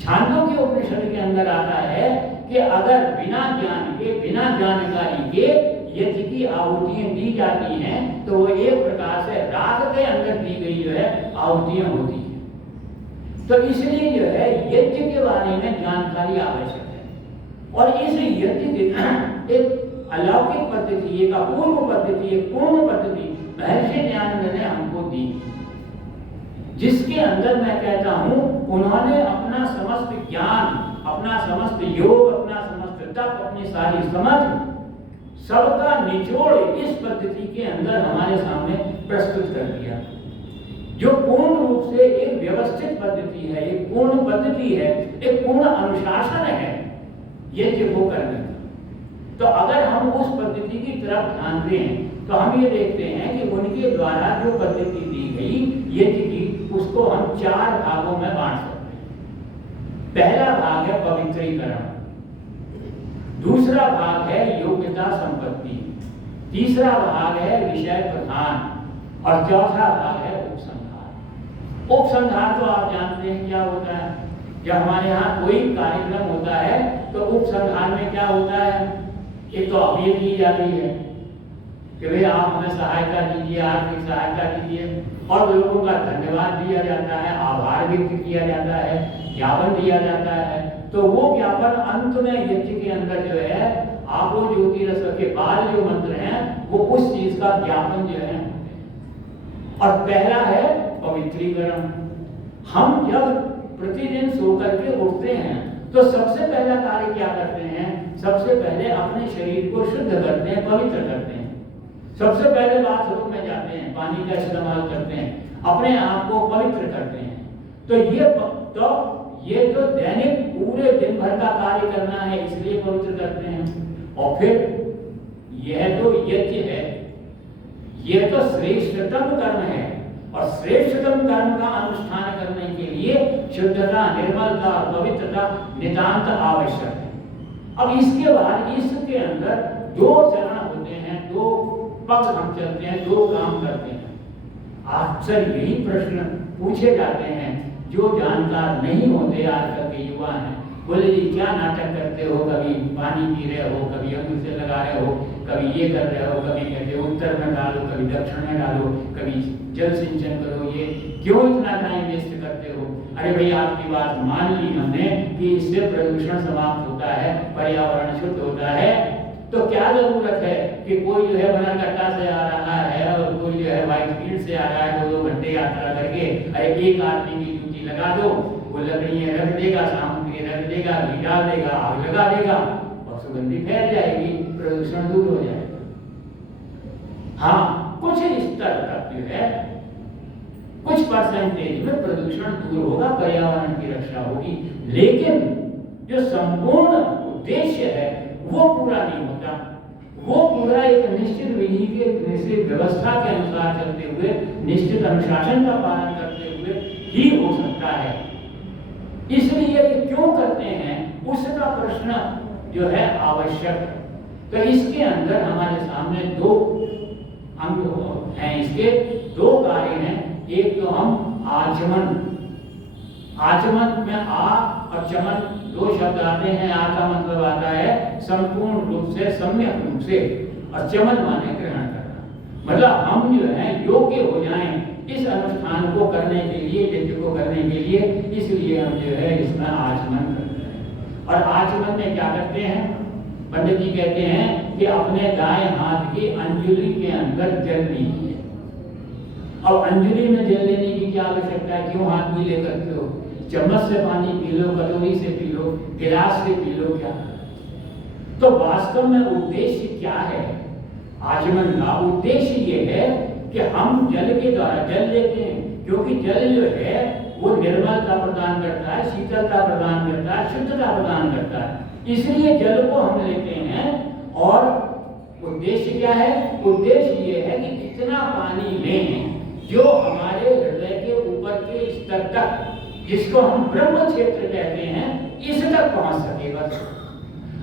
छांदोग्य उपनिषद के अंदर आता है कि अगर बिना ज्ञान के, बिना जानकारी के यज्ञ की आहुतियां दी जाती हैं तो वो एक प्रकार से राग के अंदर दी गई जो है आहुतियां होती हैं। तो इसलिए जो है यज्ञ के बारे में जानकारी आवश्यक है। और इस यज्ञ की एक अलौकिक पद्धति, एक अपूर्व पद्धति, एक पूर्ण पद्धति महर्षि दयानंद ने हमको दी, जिसके अंदर मैं कहता हूं उन्होंने अपना समस्त ज्ञान, अपना समस्त योग, अपना समस्त तप, अपनी सारी समझ, सबका निचोड़ इस पद्धति के अंदर हमारे सामने प्रस्तुत कर दिया, जो पूर्ण रूप से एक व्यवस्थित पद्धति है, एक पूर्ण पद्धति है, एक पूर्ण अनुशासन है यज्ञ को करने का। तो अगर हम उस पद्धति की तरफ ध्यान दें तो हम ये देखते हैं कि उनके द्वारा जो पद्धति दी गई यज्ञ की, उसको हम 4 भागों में बांट सकते हैं। पहला भाग है पवित्रीकरण, दूसरा भाग है योग्यता संपत्ति, तीसरा भाग है विषय प्रधान और चौथा भाग है उपसंहार। उपसंहार तो आप जानते हैं क्या होता है। जब हमारे यहाँ कोई कार्यक्रम होता है तो उपसंहार में क्या होता है, एक तो अपील की जाती है कि भाई आप हमें सहायता दीजिए, आर्थिक सहायता दीजिए, और लोगों का धन्यवाद दिया जाता है, आभार व्यक्त किया जाता है, ज्ञापन दिया जाता है। तो वो ज्ञापन अंत में यज्ञ के अंदर जो है आपो ज्योति रस के बाद जो मंत्र हैं वो उस चीज का ज्ञापन जो है। और पहला है पवित्रीकरण। हम जब प्रतिदिन सो करके उठते हैं तो सबसे पहला कार्य क्या करते हैं? सबसे पहले अपने शरीर को शुद्ध करते हैं, पवित्र करते हैं। सबसे पहले बाथरूम में जाते हैं, पानी का इस्तेमाल करते हैं, अपने आप को पवित्र करते हैं। तो ये तो दैनिक पूरे दिन भर का कार्य करना है, इसलिए पवित्र करते हैं। और फिर यह तो यज्ञ है, यह तो श्रेष्ठतम कर्म है, और श्रेष्ठतम कर्म का अनुष्ठान करने के लिए शुद्धता, निर्मलता और पवित्रता नितांत आवश्यक है। अब इसके बाद इसके अंदर दो चरण होते हैं, दो पग हम चलते हैं, दो काम करते हैं। अक्सर यही प्रश्न पूछे जाते हैं, जो जानकार नहीं होते आजकल के युवा हैं, बोले जी क्या नाटक करते हो, कभी पानी पी रहे हो, कभी अंगुल से लगा रहे हो, कभी ये कर रहे हो, कभी कहते हो उत्तर में डालो, कभी दक्षिण में डालो, कभी जल सिंचन करो, ये क्यों इतना टाइम वेस्ट करते हो? अरे भाई आपकी बात मान ली हमने कि इससे प्रदूषण समाप्त होता है, पर्यावरण शुद्ध होता है, तो क्या जरूरत है कि कोई जो है बनरघट्टा से आ रहा है और कोई जो है व्हाइट फील्ड से आ रहा है, 2-2 घंटे यात्रा करके, अरे एक आदमी की ड्यूटी लगा दो, वो लकड़ियाँ रख देगा, सामग्री रख देगा, घी डाल देगा, आग लगा देगा और सुगंधी फैल जाएगी, प्रदूषण दूर हो जाएगा। हाँ, कुछ स्तर तक जो है, कुछ परसेंटेज में प्रदूषण दूर होगा, पर्यावरण की रक्षा होगी, लेकिन जो संपूर्ण उद्देश्य है वो पूरा नहीं होता। वो पूरा एक निश्चित विधि के, निश्चित व्यवस्था के अनुसार चलते हुए, निश्चित अनुशासन का पालन करते हुए ही हो सकता है। इसलिए ये क्यों करते हैं उसका प्रश्न जो है आवश्यक। तो इसके अंदर हमारे सामने दो अंग हैं, इसके दो कार्य हैं। एक तो हम आचमन, आचमन में आ और चमन दो शब्द आते हैं। आ का मतलब आता है संपूर्ण रूप से, सम्यक रूप से, और चमन माने ग्रहण करना। मतलब हम जो है योग्य हो जाएं इस अनुष्ठान को करने के लिए, यज्ञ को करने के लिए, इसलिए हम जो है इसमें आचमन करते हैं। और आचमन में क्या करते हैं? पंडित जी कहते हैं कि अपने दाएं हाथ की अंजुली के अंदर जल लीजिए। अब अंजुली में जल लेने की क्या आवश्यकता है? क्यों हाथ गीले करते हो? चम्मच से पानी पी लो, कटोरी से पी लो, गिलास से पी लो, क्या? तो वास्तव में उद्देश्य क्या है आचमन का? उद्देश्य ये है कि हम जल के द्वारा जल लेते हैं, क्योंकि जल जो है वो निर्मलता प्रदान करता है, शीतलता प्रदान करता है, शुद्धता प्रदान करता है। इसलिए जल को हम लेते हैं। और उद्देश्य क्या है? उद्देश्य ये है कि इतना पानी लें जो हमारे हृदय के ऊपर के स्तर तक, जिसको हम ब्रह्म क्षेत्र कहते हैं, इस तक पहुंच सके बस।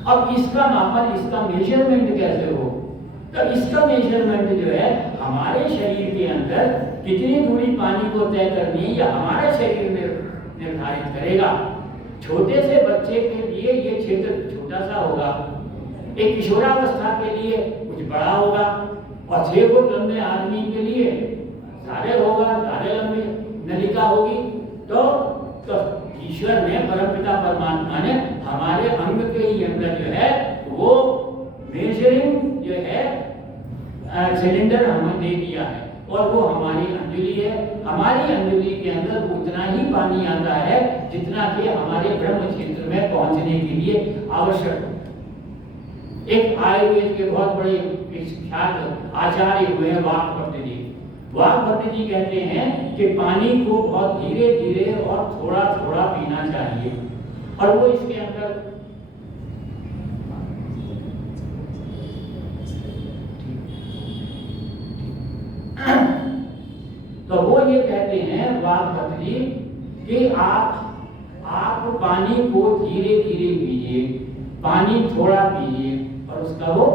अब इसका मापन, इसका मेजरमेंट कैसे हो? तो इसका मेजरमेंट जो है हमारे शरीर के अंदर कितनी दूरी पानी को तय करनी है, या हमारा शरीर निर्धारित करेगा। छोटे से बच्चे के लिए ये क्षेत्र छोटा सा होगा, एक किशोरावस्था के लिए कुछ बड़ा होगा, और 6 फुट लंबे आदमी के लिए सारे होगा, सारे लंबी नलिका होगी। तो ईश्वर ने, परमपिता परमात्मा ने हमारे अंग के ही अंदर जो है वो मेजरिंग जो है सिलेंडर हमें दे दिया है, और वो हमारी अंजुलि है। हमारी अंजुलि के अंदर उतना ही पानी आता है जितना कि हमारे ब्रह्म क्षेत्र में पहुंचने के लिए आवश्यक है। एक आयुर्वेद के बहुत बड़े विख्यात आचार्य हुए हैं वाक्पति जी। वाक्पति जी कहते हैं कि पानी को बहुत धीरे धीरे और थोड़ा थोड़ा पीना चाहिए, और वो इसके अंदर तो वो ये कहते हैं वाक्पति जी कि आप पानी को धीरे धीरे पीजिए, पानी थोड़ा पीजिए। और उसका वो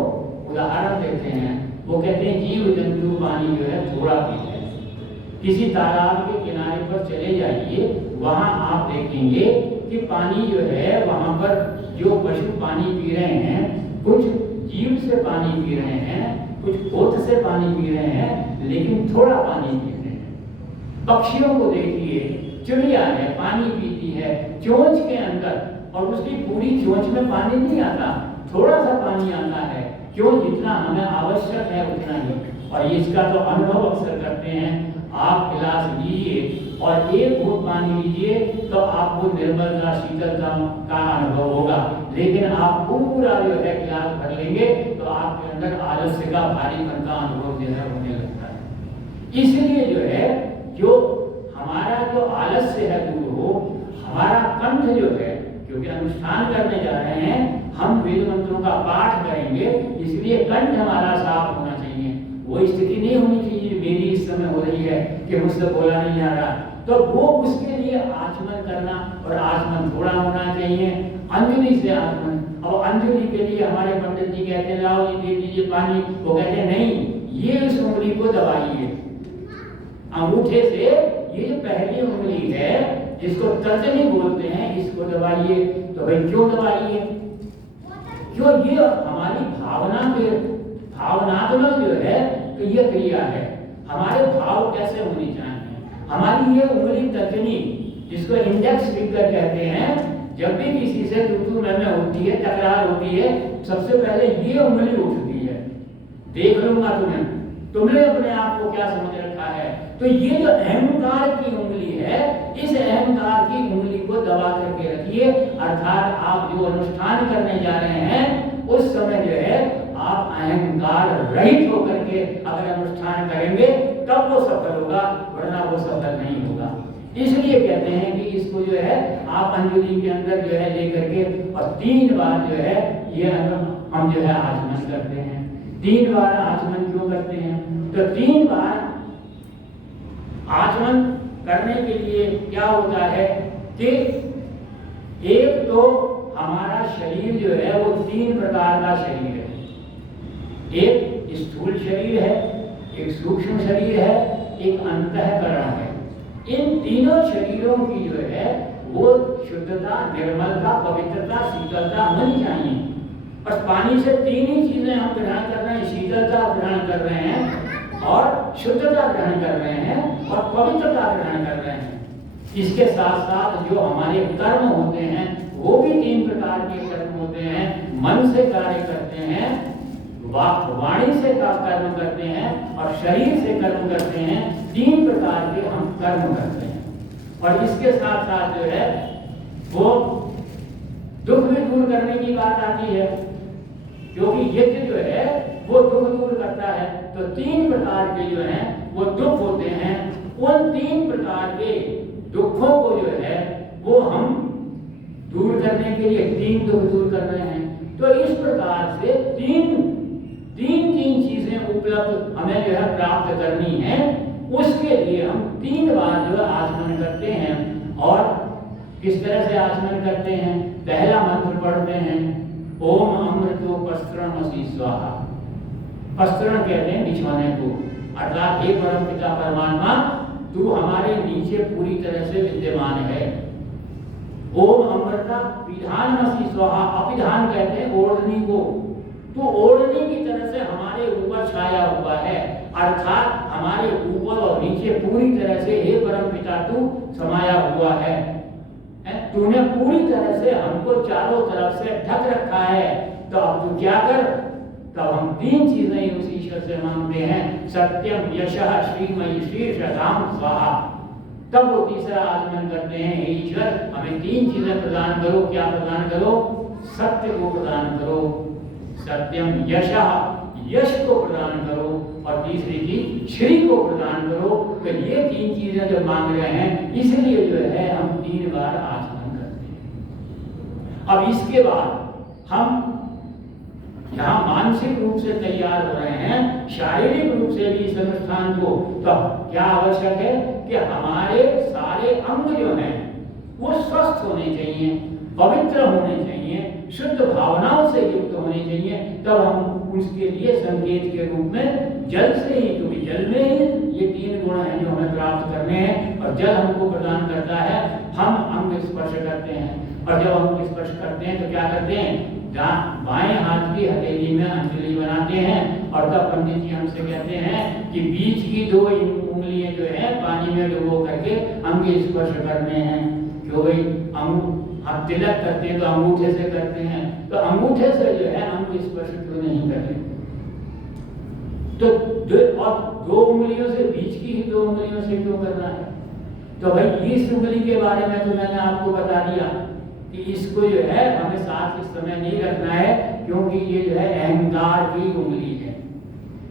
उदाहरण देते हैं, वो कहते हैं जीव जंतु पानी जो है थोड़ा पीते हैं। किसी तालाब के किनारे पर चले जाइए, वहां आप देखेंगे कि पानी जो है वहां पर जो पशु पानी पी रहे हैं, कुछ जीव से पानी पी रहे हैं, कुछ ओत से पानी पी रहे हैं, लेकिन थोड़ा पानी पी रहे हैं। पक्षियों को देखिए, चिड़िया है पानी पीती है चोंच के अंदर, और उसकी पूरी चोंच में पानी नहीं आता, थोड़ा सा पानी आता है। क्यों, जितना हमें आवश्यक है उतना ही। और इसका तो अनुभव अक्सर करते हैं। आप गिलास लीजिए और एक घूंट पानी लीजिए तो आपको निर्मलता शीतलता का अनुभव होगा, लेकिन आप पूरा जो है गिलास भर लेंगे तो आपके अंदर आलस्य का भारीपन का अनुभव जो है होने लगता है। इसलिए जो है जो हमारा जो आलस्य है दूर हो, हमारा कंठ जो है, क्योंकि अनुष्ठान करने जा रहे हैं, हम वेद मंत्रों का पाठ करेंगे, इसलिए कंठ हमारा साफ होना चाहिए। वो स्थिति नहीं होनी चाहिए मेरी इस समय हो रही है कि मुझसे बोला नहीं जा रहा, तो वो उसके लिए आचमन करना, और आचमन थोड़ा होना चाहिए, अंजलि से आचमन। और अंजलि के लिए हमारे पंडित जी कहते हैं लाओ जी दे दीजिए पानी, वो कहते हैं नहीं, ये इस उंगली को दबाइए अंगूठे से, ये पहली उंगली है जिसको तर्जनी बोलते हैं, इसको दबाइए। तो भाई क्यों दबाइए, क्यों, ये हमारी भावना के भावनात्मक जो है तो ये क्रिया है। हमारे भाव कैसे होने चाहिए, हमारी ये उंगली तर्जनी जिसको इंडेक्स फिंगर कहते हैं, जब भी किसी से तू मैं होती है, तकरार होती है, सबसे पहले ये उंगली उठती है, देख लूंगा तुमने अपने आप को क्या समझ रखा है। तो ये जो अहंकार की उंगली है, इस अहंकार की उंगली को दबा करके रखिए। अर्थात आप जो अनुष्ठान करने जा रहे हैं उस समय जो है आप अहंकार रहित होकर के अगर अनुष्ठान करेंगे तब वो सफल होगा, वरना वो सफल नहीं होगा। इसलिए कहते हैं कि इसको जो है आप अंजलि के अंदर जो है लेकर के और 3 बार जो है ये हम जो है आचमन करते हैं। 3 बार आचमन क्यों करते हैं, तो 3 बार आचमन करने के लिए क्या होता है कि एक तो हमारा शरीर जो है वो 3 प्रकार का शरीर है। एक स्थूल शरीर है, एक सूक्ष्म शरीर है, एक अंतःकरण है। इन तीनों शरीरों की जो है वो शुद्धता, निर्मलता, पवित्रता, शीतलता होनी चाहिए। और पानी से 3 ही चीजें हम ग्रहण कर रहे हैं, शीतलता ग्रहण कर रहे हैं और शुद्धता ग्रहण कर रहे हैं और पवित्रता ग्रहण कर रहे हैं। इसके साथ साथ जो हमारे कर्म होते हैं वो भी 3 प्रकार के कर्म होते हैं। मन से कार्य करते हैं, वाणी से कर्म करते हैं और शरीर से कर्म करते हैं। 3 प्रकार के हम कर्म करते हैं। और इसके साथ साथ जो है वो दुख भी दूर करने की बात आती है, क्योंकि यज्ञ जो है वो दुख दूर करता है। तो 3 प्रकार के जो हैं वो दुख होते हैं। उन 3 प्रकार के दुखों को जो है वो हम दूर करने के लिए 3 दुख दूर कर रहे हैं। तो इस प्रकार से तीन चीजें उपलब्ध हमें जो है प्राप्त करनी है, उसके लिए हम 3 बार जो है आचमन करते हैं। और किस तरह से आचमन करते हैं, पहला मंत्र पढ़ते हैं ओम अमृतो पस्त्रणमसि स्वाहा। पस्त्रण कहते हैं बिछौने को, अर्थात हे परम पिता परमात्मा तू हमारे नीचे पूरी तरह से विद्यमान है। ओम अमृता विधानमसि स्वाहा, अपिधान कहते हैं ओढ़नी को, तो ओढ़नी की तरह से हमारे ऊपर छाया हुआ है, अर्थात हमारे ऊपर और नीचे पूरी तरह से हे परम पिता तू समाया हुआ है। तूने पूरी तरह से हमको चारों तरफ से ढक रखा है। तो अब तू क्या कर, तब हम 3 चीजें उस ईश्वर से मांगते हैं, सत्यम यशः श्रीमयी शीर्षधाम स्वाहा। तब वो तीसरा आचमन करते हैं, हे ईश्वर हमें 3 चीजें प्रदान करो। क्या प्रदान करो, सत्य को प्रदान करो, सत्यम यशः यश को प्रदान करो, और तीसरी चीज श्री को प्रदान करो। तो ये 3 चीजें जो मांग रहे हैं, इसलिए जो है हम 3 बार आचमन करते हैं। अब इसके बाद हम यहाँ मानसिक रूप से तैयार हो रहे हैं, शारीरिक रूप से भी इस अनुष्ठान को, तो क्या आवश्यक है कि हमारे सारे अंग जो हैं वो स्वस्थ होने चाहिए, पवित्र होने चाहिए, शुद्ध भावनाओं से युक्त होने चाहिए। तब हम उसके लिए संकेत के रूप में जल से ही, क्योंकि जल में ही ये 3 गुण हैं जो हमें प्राप्त करने हैं, और जल हमको प्रदान करता है। हम अंग स्पर्श करते हैं, और जब हम स्पर्श करते हैं तो क्या करते हैं, बाएं हाथ की हथेली में अंजलि बनाते हैं, और तब पंडित जी हमसे कहते हैं कि बीच की 2 उंगलियां जो है पानी में डुबो करके अंग स्पर्श करने हैं। क्यों भाई, हम तिलक करते हैं तो अंगूठे से करते हैं, तो अंगूठे से जो है अंग स्पर्श क्यों नहीं करते। तो और 2 उंगलियों से बीच की ही 2 उंगलियों से क्यों करना है? तो भाई इस उंगली के बारे में तो मैंने आपको बता दिया कि इसको जो है हमें साथ इस समय नहीं रखना है, क्योंकि ये जो है अहंकार की उंगली है।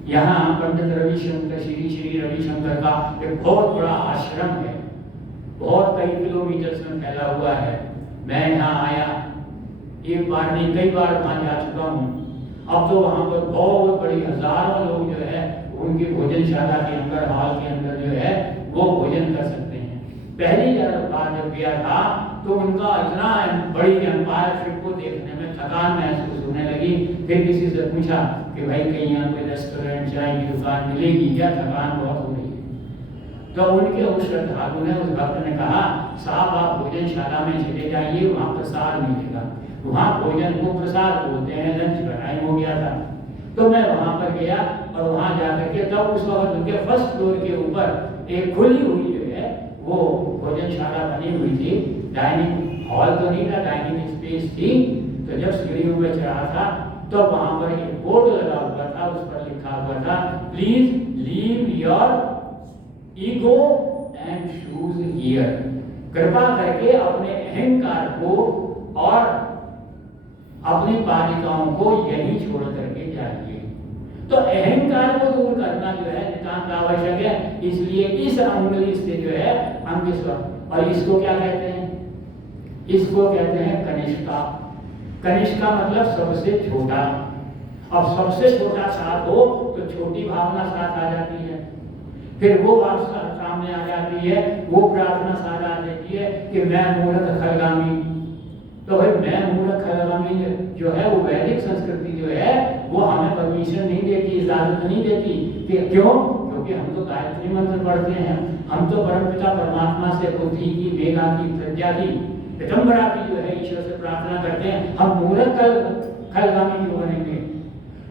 यहाँ पंडित रविशंकर, श्री रविशंकर का एक बहुत बड़ा आश्रम है, बहुत कई किलोमीटर में फैला हुआ है। मैं यहाँ आया, एक बार नहीं कई बार वहाँ जा चुका हूँ। अब तो वहाँ पर बहुत बड़ी हजारों लोग जो है उनकी भोजनशाला के अंदर, हॉल के अंदर जो है वो भोजन कर सकते हैं। पहली बार जब गया था तो उनका इतना बड़ी एम्पायरशिप को देखने में थकान महसूस होने लगी। फिर किसी से पूछा कि भाई कहीं यहाँ पे रेस्टोरेंट, चाय की दुकान मिलेगी क्या, थकान बहुत हो रही है। तो उनके उस श्रद्धालु ने, उस भक्त ने कहा, साहब आप भोजनशाला में चले जाइए, वहाँ प्रसाद मिलेगा। वहाँ भोजन को प्रसाद बोलते हैं, लंच का टाइम हो गया था। तो मैं वहाँ पर गया और वहाँ जाकर के तब उस वक्त उनके फर्स्ट फ्लोर के ऊपर एक खुली हुई जो है वो भोजनशाला बनी हुई थी। डाइनिंग हॉल तो नहीं था, डाइनिंग स्पेस थी। तो जब सीढ़ियों में चढ़ा था तो वहाँ पर एक बोर्ड लगा हुआ था, उस पर लिखा हुआ था, please leave your ego and shoes here. कृपा करके अपने अहंकार को और अपनी बालिकाओं को यही छोड़ करके जाइए। तो अहंकार को दूर करना जो है नितांत आवश्यक है। इसलिए इस उंगली से जो है अंग स्वर, और इसको क्या कहते हैं? इसको कहते हैं कनिष्का। कनिष्का मतलब सबसे छोटा। अब सबसे छोटा साथ हो तो छोटी भावना साथ आ जाती है, फिर वो बात सामने आ जाती है, वो प्रार्थना साथ आ जाती है कि मैं मूर्ख खलगामी। तो भाई मैं मूर्ख खलगामी जो है वो वैदिक संस्कृति जो है वो हमें परमिशन नहीं देती, इजाजत नहीं देती कि क्यों? क्योंकि हम तो गायत्री मंत्र पढ़ते हैं, हम तो परमपिता परमात्मा से बुद्धि की, मेघा की, प्रज्ञा की, पितंबरा की जो है ईश्वर से प्रार्थना करते हैं। हम मूर्ख खलगामी क्यों बनेंगे?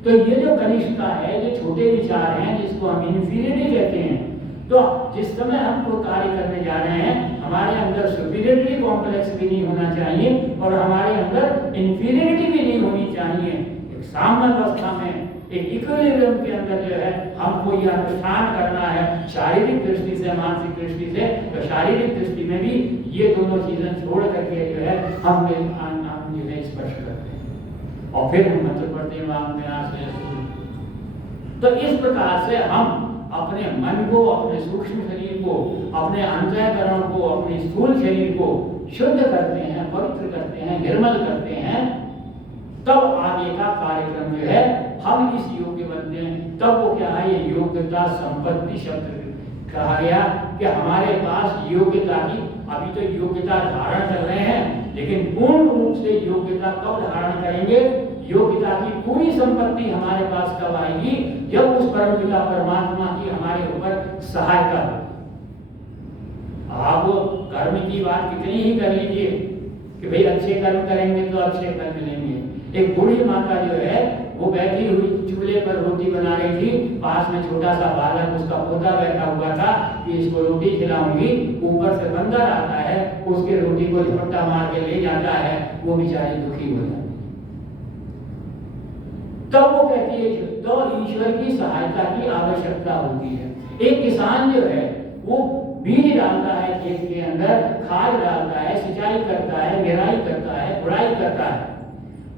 तो ये जो कनिष्ठता है, जो छोटे विचार हैं, जिसको हम इन्फीरियरिटी कहते हैं, तो जिस समय हम कोई कार्य करने जा रहे हैं हमारे अंदर सुपीरियरिटी कॉम्प्लेक्स भी नहीं होना चाहिए और हमारे अंदर इंफीरियरिटी भी नहीं होनी चाहिए। एक साम्य अवस्था में, एक इक्विलिब्रियम के अंदर जो है हमको यह अनुष्ठान करना है, शारीरिक दृष्टि से, मानसिक दृष्टि से। तो शारीरिक दृष्टि में भी ये दोनों चीजें छोड़ करके जो है हम जो है स्पर्श करते हैं और फिर हम मंत्र पढ़ते हैं वाम विनाश से। तो इस प्रकार से हम अपने मन को, अपने सूक्ष्म शरीर को, अपने अंतःकरण को, अपने स्थूल शरीर को शुद्ध करते हैं, पवित्र करते हैं, निर्मल करते हैं। तब आगे का कार्यक्रम जो है हम इस योग्य बनते हैं। तब वो क्या है, ये योग्यता संपत्ति शब्द कहा गया कि हमारे पास योग्यता की, अभी तो योग्यता धारण कर रहे हैं, लेकिन पूर्ण रूप से योग्यता कब धारण करेंगे? योग्यता की पूरी संपत्ति हमारे पास कब आएगी? जब उस परमपिता परमात्मा की हमारे ऊपर सहायता हो। आप कर्म की बात कितनी ही कर लीजिए कि भाई अच्छे कर्म करेंगे तो अच्छे फल मिलेंगे। एक बूढ़ी माता जो है वो बैठी हुई चूल्हे पर रोटी बना रही थी, पास में छोटा सा बालक, उसका पोता बैठा हुआ था कि इसको रोटी खिलाऊंगी। ऊपर से बंदर आता है, उसके रोटी को झपट्टा मार के ले जाता है, वो बेचारी दुखी हो जाती। तब वो कहती है तो ईश्वर की सहायता की आवश्यकता होती है। एक किसान जो है वो बीज डालता है खेत के अंदर, खाद डालता है, सिंचाई करता है, निराई करता है, गुड़ाई करता है,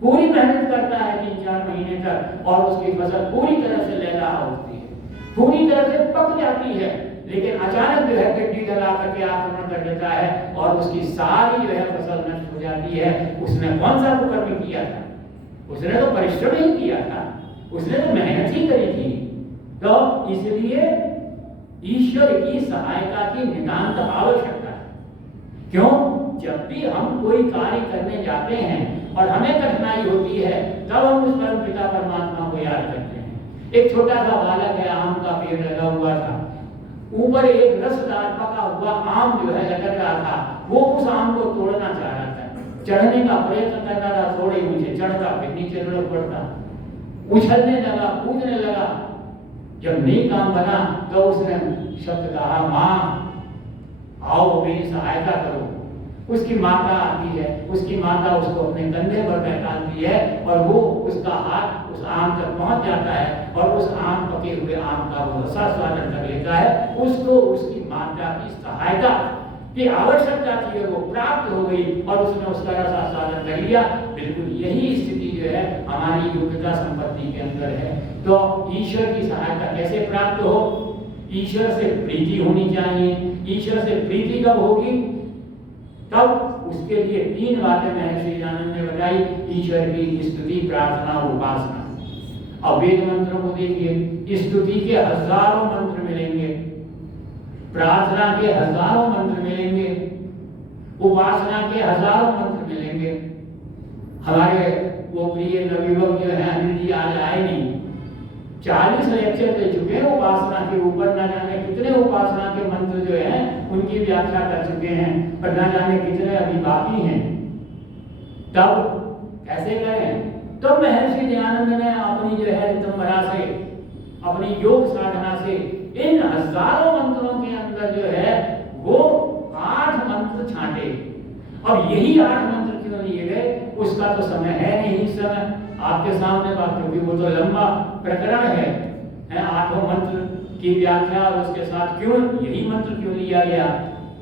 पूरी मेहनत करता है 3-4 महीने तक, और उसकी फसल पूरी तरह से लहलहा उठती है, पूरी तरह से पक जाती है। लेकिन अचानक जो है टिड्डी लगा करके आक्रमण कर देता है और उसकी सारी जो है फसल नष्ट हो जाती है। उसने कौन सा कर्म किया था? उसने तो परिश्रम ही किया था, उसने तो मेहनत ही करी थी। तो इसलिए ईश्वर की सहायता की नितांत आवश्यकता है। क्यों? जब भी हम कोई कार्य करने जाते हैं और हमें कठिनाई होती है, तब हम उस परमपिता परमात्मा को याद करते हैं। एक छोटा सा बालक है, आम का पेड़ लगा हुआ था, ऊपर एक रसदार पका हुआ आम जो है लटक रहा था। वो उस आम को तोड़ना चाह रहा था, चढ़ने का प्रयत्न कर रहा था, थोड़े नीचे चढ़ता, फिर नीचे लुढ़क पड़ता, उछलने लगा, कूदने लगा। जब नहीं काम बना तो उसने शब्द कहा, माँ आओ मेरी सहायता करो। उसकी माता आती है, उसकी माता उसको अपने कंधे पर बैठाती है और वो उसका हाथ उस आम तक पहुंच जाता है और उस आम पके हुए आम का वो रसा स्वादन कर लेता है, उसको उसकी माता की सहायता की आवश्यकता थी वो प्राप्त हो गई और उसने उसका रसा स्वादन कर लिया। बिल्कुल यही स्थिति जो है हमारी योग्यता संपत्ति के अंदर है। तो ईश्वर की सहायता कैसे प्राप्त हो? ईश्वर से प्रीति होनी चाहिए। ईश्वर से प्रीति कब होगी? तब उसके लिए 3 बातें महर्षि दयानंद ने बताई, ईश्वर की स्तुति, प्रार्थना और उपासना। अब वेद मंत्रों को देखिए, स्तुति के हजारों मंत्र मिलेंगे, प्रार्थना के हजारों मंत्र मिलेंगे, उपासना के हजारों मंत्र मिलेंगे। हमारे वो प्रिय नवयुवक जो है अनिल जी आज आए नहीं, 40 लेक्चर दे चुके हैं उपासना के ऊपर, ना जाने कितने उपासना के मंत्र जो है उनकी व्याख्या कर चुके हैं, पर ना जाने कितने अभी बाकी हैं। तब कैसे करें? तो महर्षि दयानंद ने अपनी जो है रितंबरा से, अपनी योग साधना से इन हजारों मंत्रों के अंदर जो है वो 8 मंत्र छांटे। अब यही 8 मंत्र क्यों लिए गए उसका तो समय है नहीं इस समय आपके सामने बात, क्योंकि वो तो लंबा प्रकरण है 8 मंत्र की व्याख्या और उसके साथ क्यों यही मंत्र क्यों लिया गया,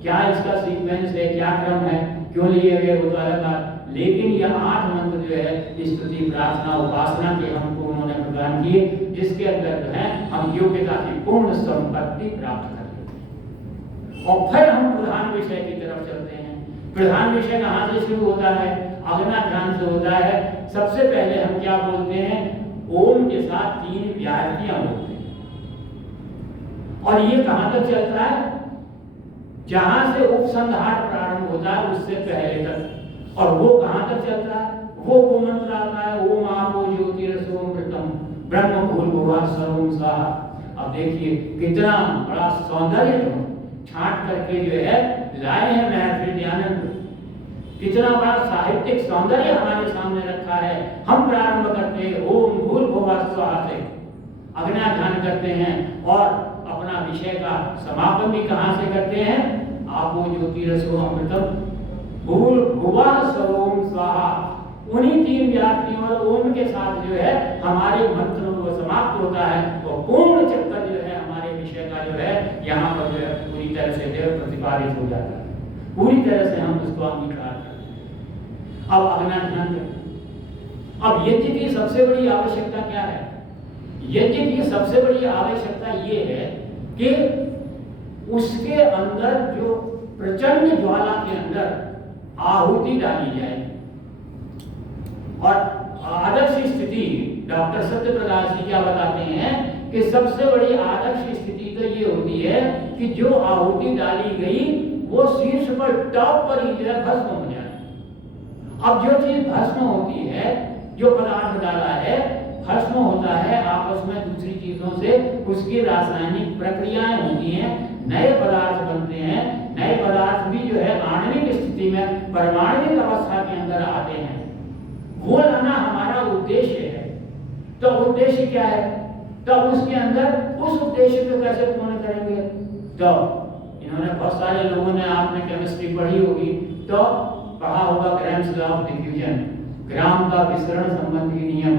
क्या इसका सीक्वेंस है, क्या क्रम है, क्यों लिए गए वो तो अलग बात। लेकिन यह 8 मंत्र जो है स्तुति, प्रार्थना, उपासना के हमको उन्होंने प्रदान किए, जिसके अंदर जो है हम योग्यता की पूर्ण संपत्ति प्राप्त कर लेते हैं। और फिर हम प्रधान विषय की तरफ चलते हैं। प्रधान विषय कहाँ से शुरू होता है? अगना ध्यान से होता है। सबसे पहले हम क्या बोलते हैं? ओम के साथ 3 व्याहृतियां बोलते हैं। और ये कहां तक चलता है? जहां से उपसंहार प्रारंभ होता है उससे पहले तक। और वो कहां तक चलता है? वो मंत्र आता है ओम आपो ज्योतिरसोमृतम ब्रह्म भूर्भुवः स्वः स्वाहा। अब देखिए कितना बड़ा सौंदर्य छांट करके जो है लाए हैं महर्षि दयानंद, कितना बड़ा साहित्यिक सौंदर्य हमारे सामने रखा है। हम प्रारंभ करते हैं ओम भूर्भुवः स्वः से, अग्नि ध्यान करते हैं और अपना विषय का समापन भी कहां से करते हैं? आपो ज्योतिरसोमृतम भूर्भुवः स्वः स्वाहा। उन्हीं 3 व्याहृतियों और ओम के साथ जो है हमारे मंत्र को समाप्त होता है और पूर्ण चक्कर जो है हमारे विषय का जो है यहाँ पर जो है पूरी तरह से देव प्रतिपादित हो जाता है, पूरी तरह से हम उसको अंगीकार करते हैं। अब अगना ध्यान करें। अब यज्ञ की सबसे बड़ी आवश्यकता क्या है? यज्ञ की सबसे बड़ी आवश्यकता ये है कि उसके अंदर जो प्रचंड ज्वाला के अंदर आहुति डाली जाए। और आदर्श स्थिति डॉक्टर सत्यप्रकाश जी क्या बताते हैं कि सबसे बड़ी आदर्श स्थिति तो ये होती है कि जो आहुति डाली गई वो शीर्ष पर टॉप पर ही जो है भस्म हो जाए। अब जो चीज भस्म होती है, जो पदार्थ डाला है भस्म होता है, आपस में दूसरी चीजों से उसकी रासायनिक प्रक्रियाएं होती हैं, नए पदार्थ बनते हैं। नए पदार्थ भी जो है आणविक स्थिति में परमाणुविक अवस्था के अंदर आते हैं। वो लाना हमारा उद्देश्य है। तो उद्देश्य क्या है? तो उसके अंदर उस उद्देश्य को कैसे पूर्ण करेंगे? तो इन्होंने बहुत सारे लोगों ने, आपने केमिस्ट्री पढ़ी होगी तो पढ़ा होगा ग्राम्स लॉ ऑफ डिफ्यूजन, ग्राम का विसरण संबंधी नियम,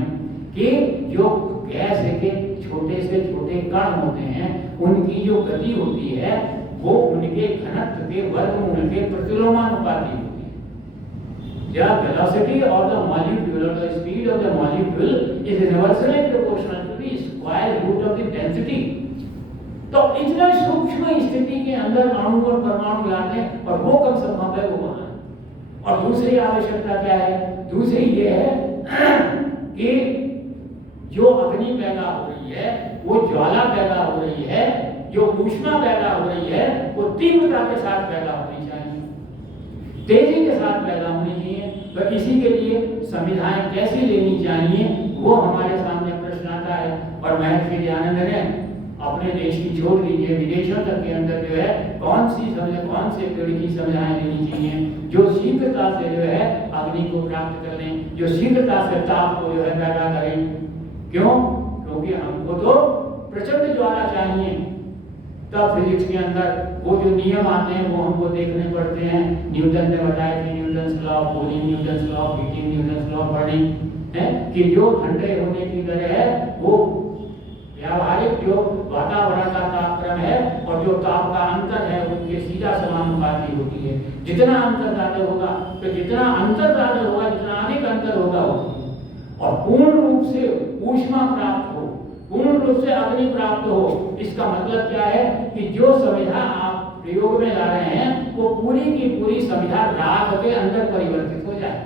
कि जो गैस के छोटे से छोटे कण होते हैं उनकी जो गति होती है वो उनके घनत्व के वर्गमूल के प्रतिलोमानुपाती होती है। जब वेलोसिटी ऑफ द मॉलिक्यूल और the speed of the molecule is inversely proportional to the square root of the density. तो इतना सूक्ष्म स्थिति के अंदर अणु और परमाणु लाते हैं और वो कब संभव है वो वहां। और दूसरी आवश्यकता क्या है? दूसरी ये है कि जो अग्नि पैदा हो रही है, वो ज्वाला पैदा हो रही है, जो ऊष्मा पैदा हो रही है वो तीव्रता के साथ पैदा होनी चाहिए, तेजी के साथ पैदा होनी चाहिए। तो इसी के लिए संविधाएं कैसी लेनी चाहिए वो हमारे सामने प्रश्न आता है। और महर्षि दयानंद ने अपने देश की छोड़ दीजिए, विदेशों तक के अंदर जो है कौन से पीढ़ी की संविधाएं लेनी चाहिए जो शीघ्रता से जो है अग्नि को प्राप्त कर लें, जो शीघ्रता से ताप को जो है पैदा करें। क्यों? क्योंकि हमको तो प्रचंड ज्वाला चाहिए। तब फिजिक्स के अंदर वो जो नियम आते हैं वो हमको देखने पड़ते हैं। न्यूटन ने बताया कि Newton's law of cooling, Newton's law of heating, Newton's law of burning, है कि जो ठंडे होने की दर है वो व्यावहारिक जो वातावरण का तापक्रम है और जो ताप का अंतर है उनके सीधा समानुपाती होती है। जितना अंतर ज्यादा होगा तो जितना अंतर ज्यादा होगा जितना अधिक अंतर होगा और पूर्ण रूप से ऊष्मा प्राप्त हो, पूर्ण रूप से अग्नि प्राप्त हो, इसका मतलब क्या है कि जो संविधा आप प्रयोग में ला रहे हैं वो पूरी की पूरी संविधा राख के अंदर परिवर्तित हो जाए,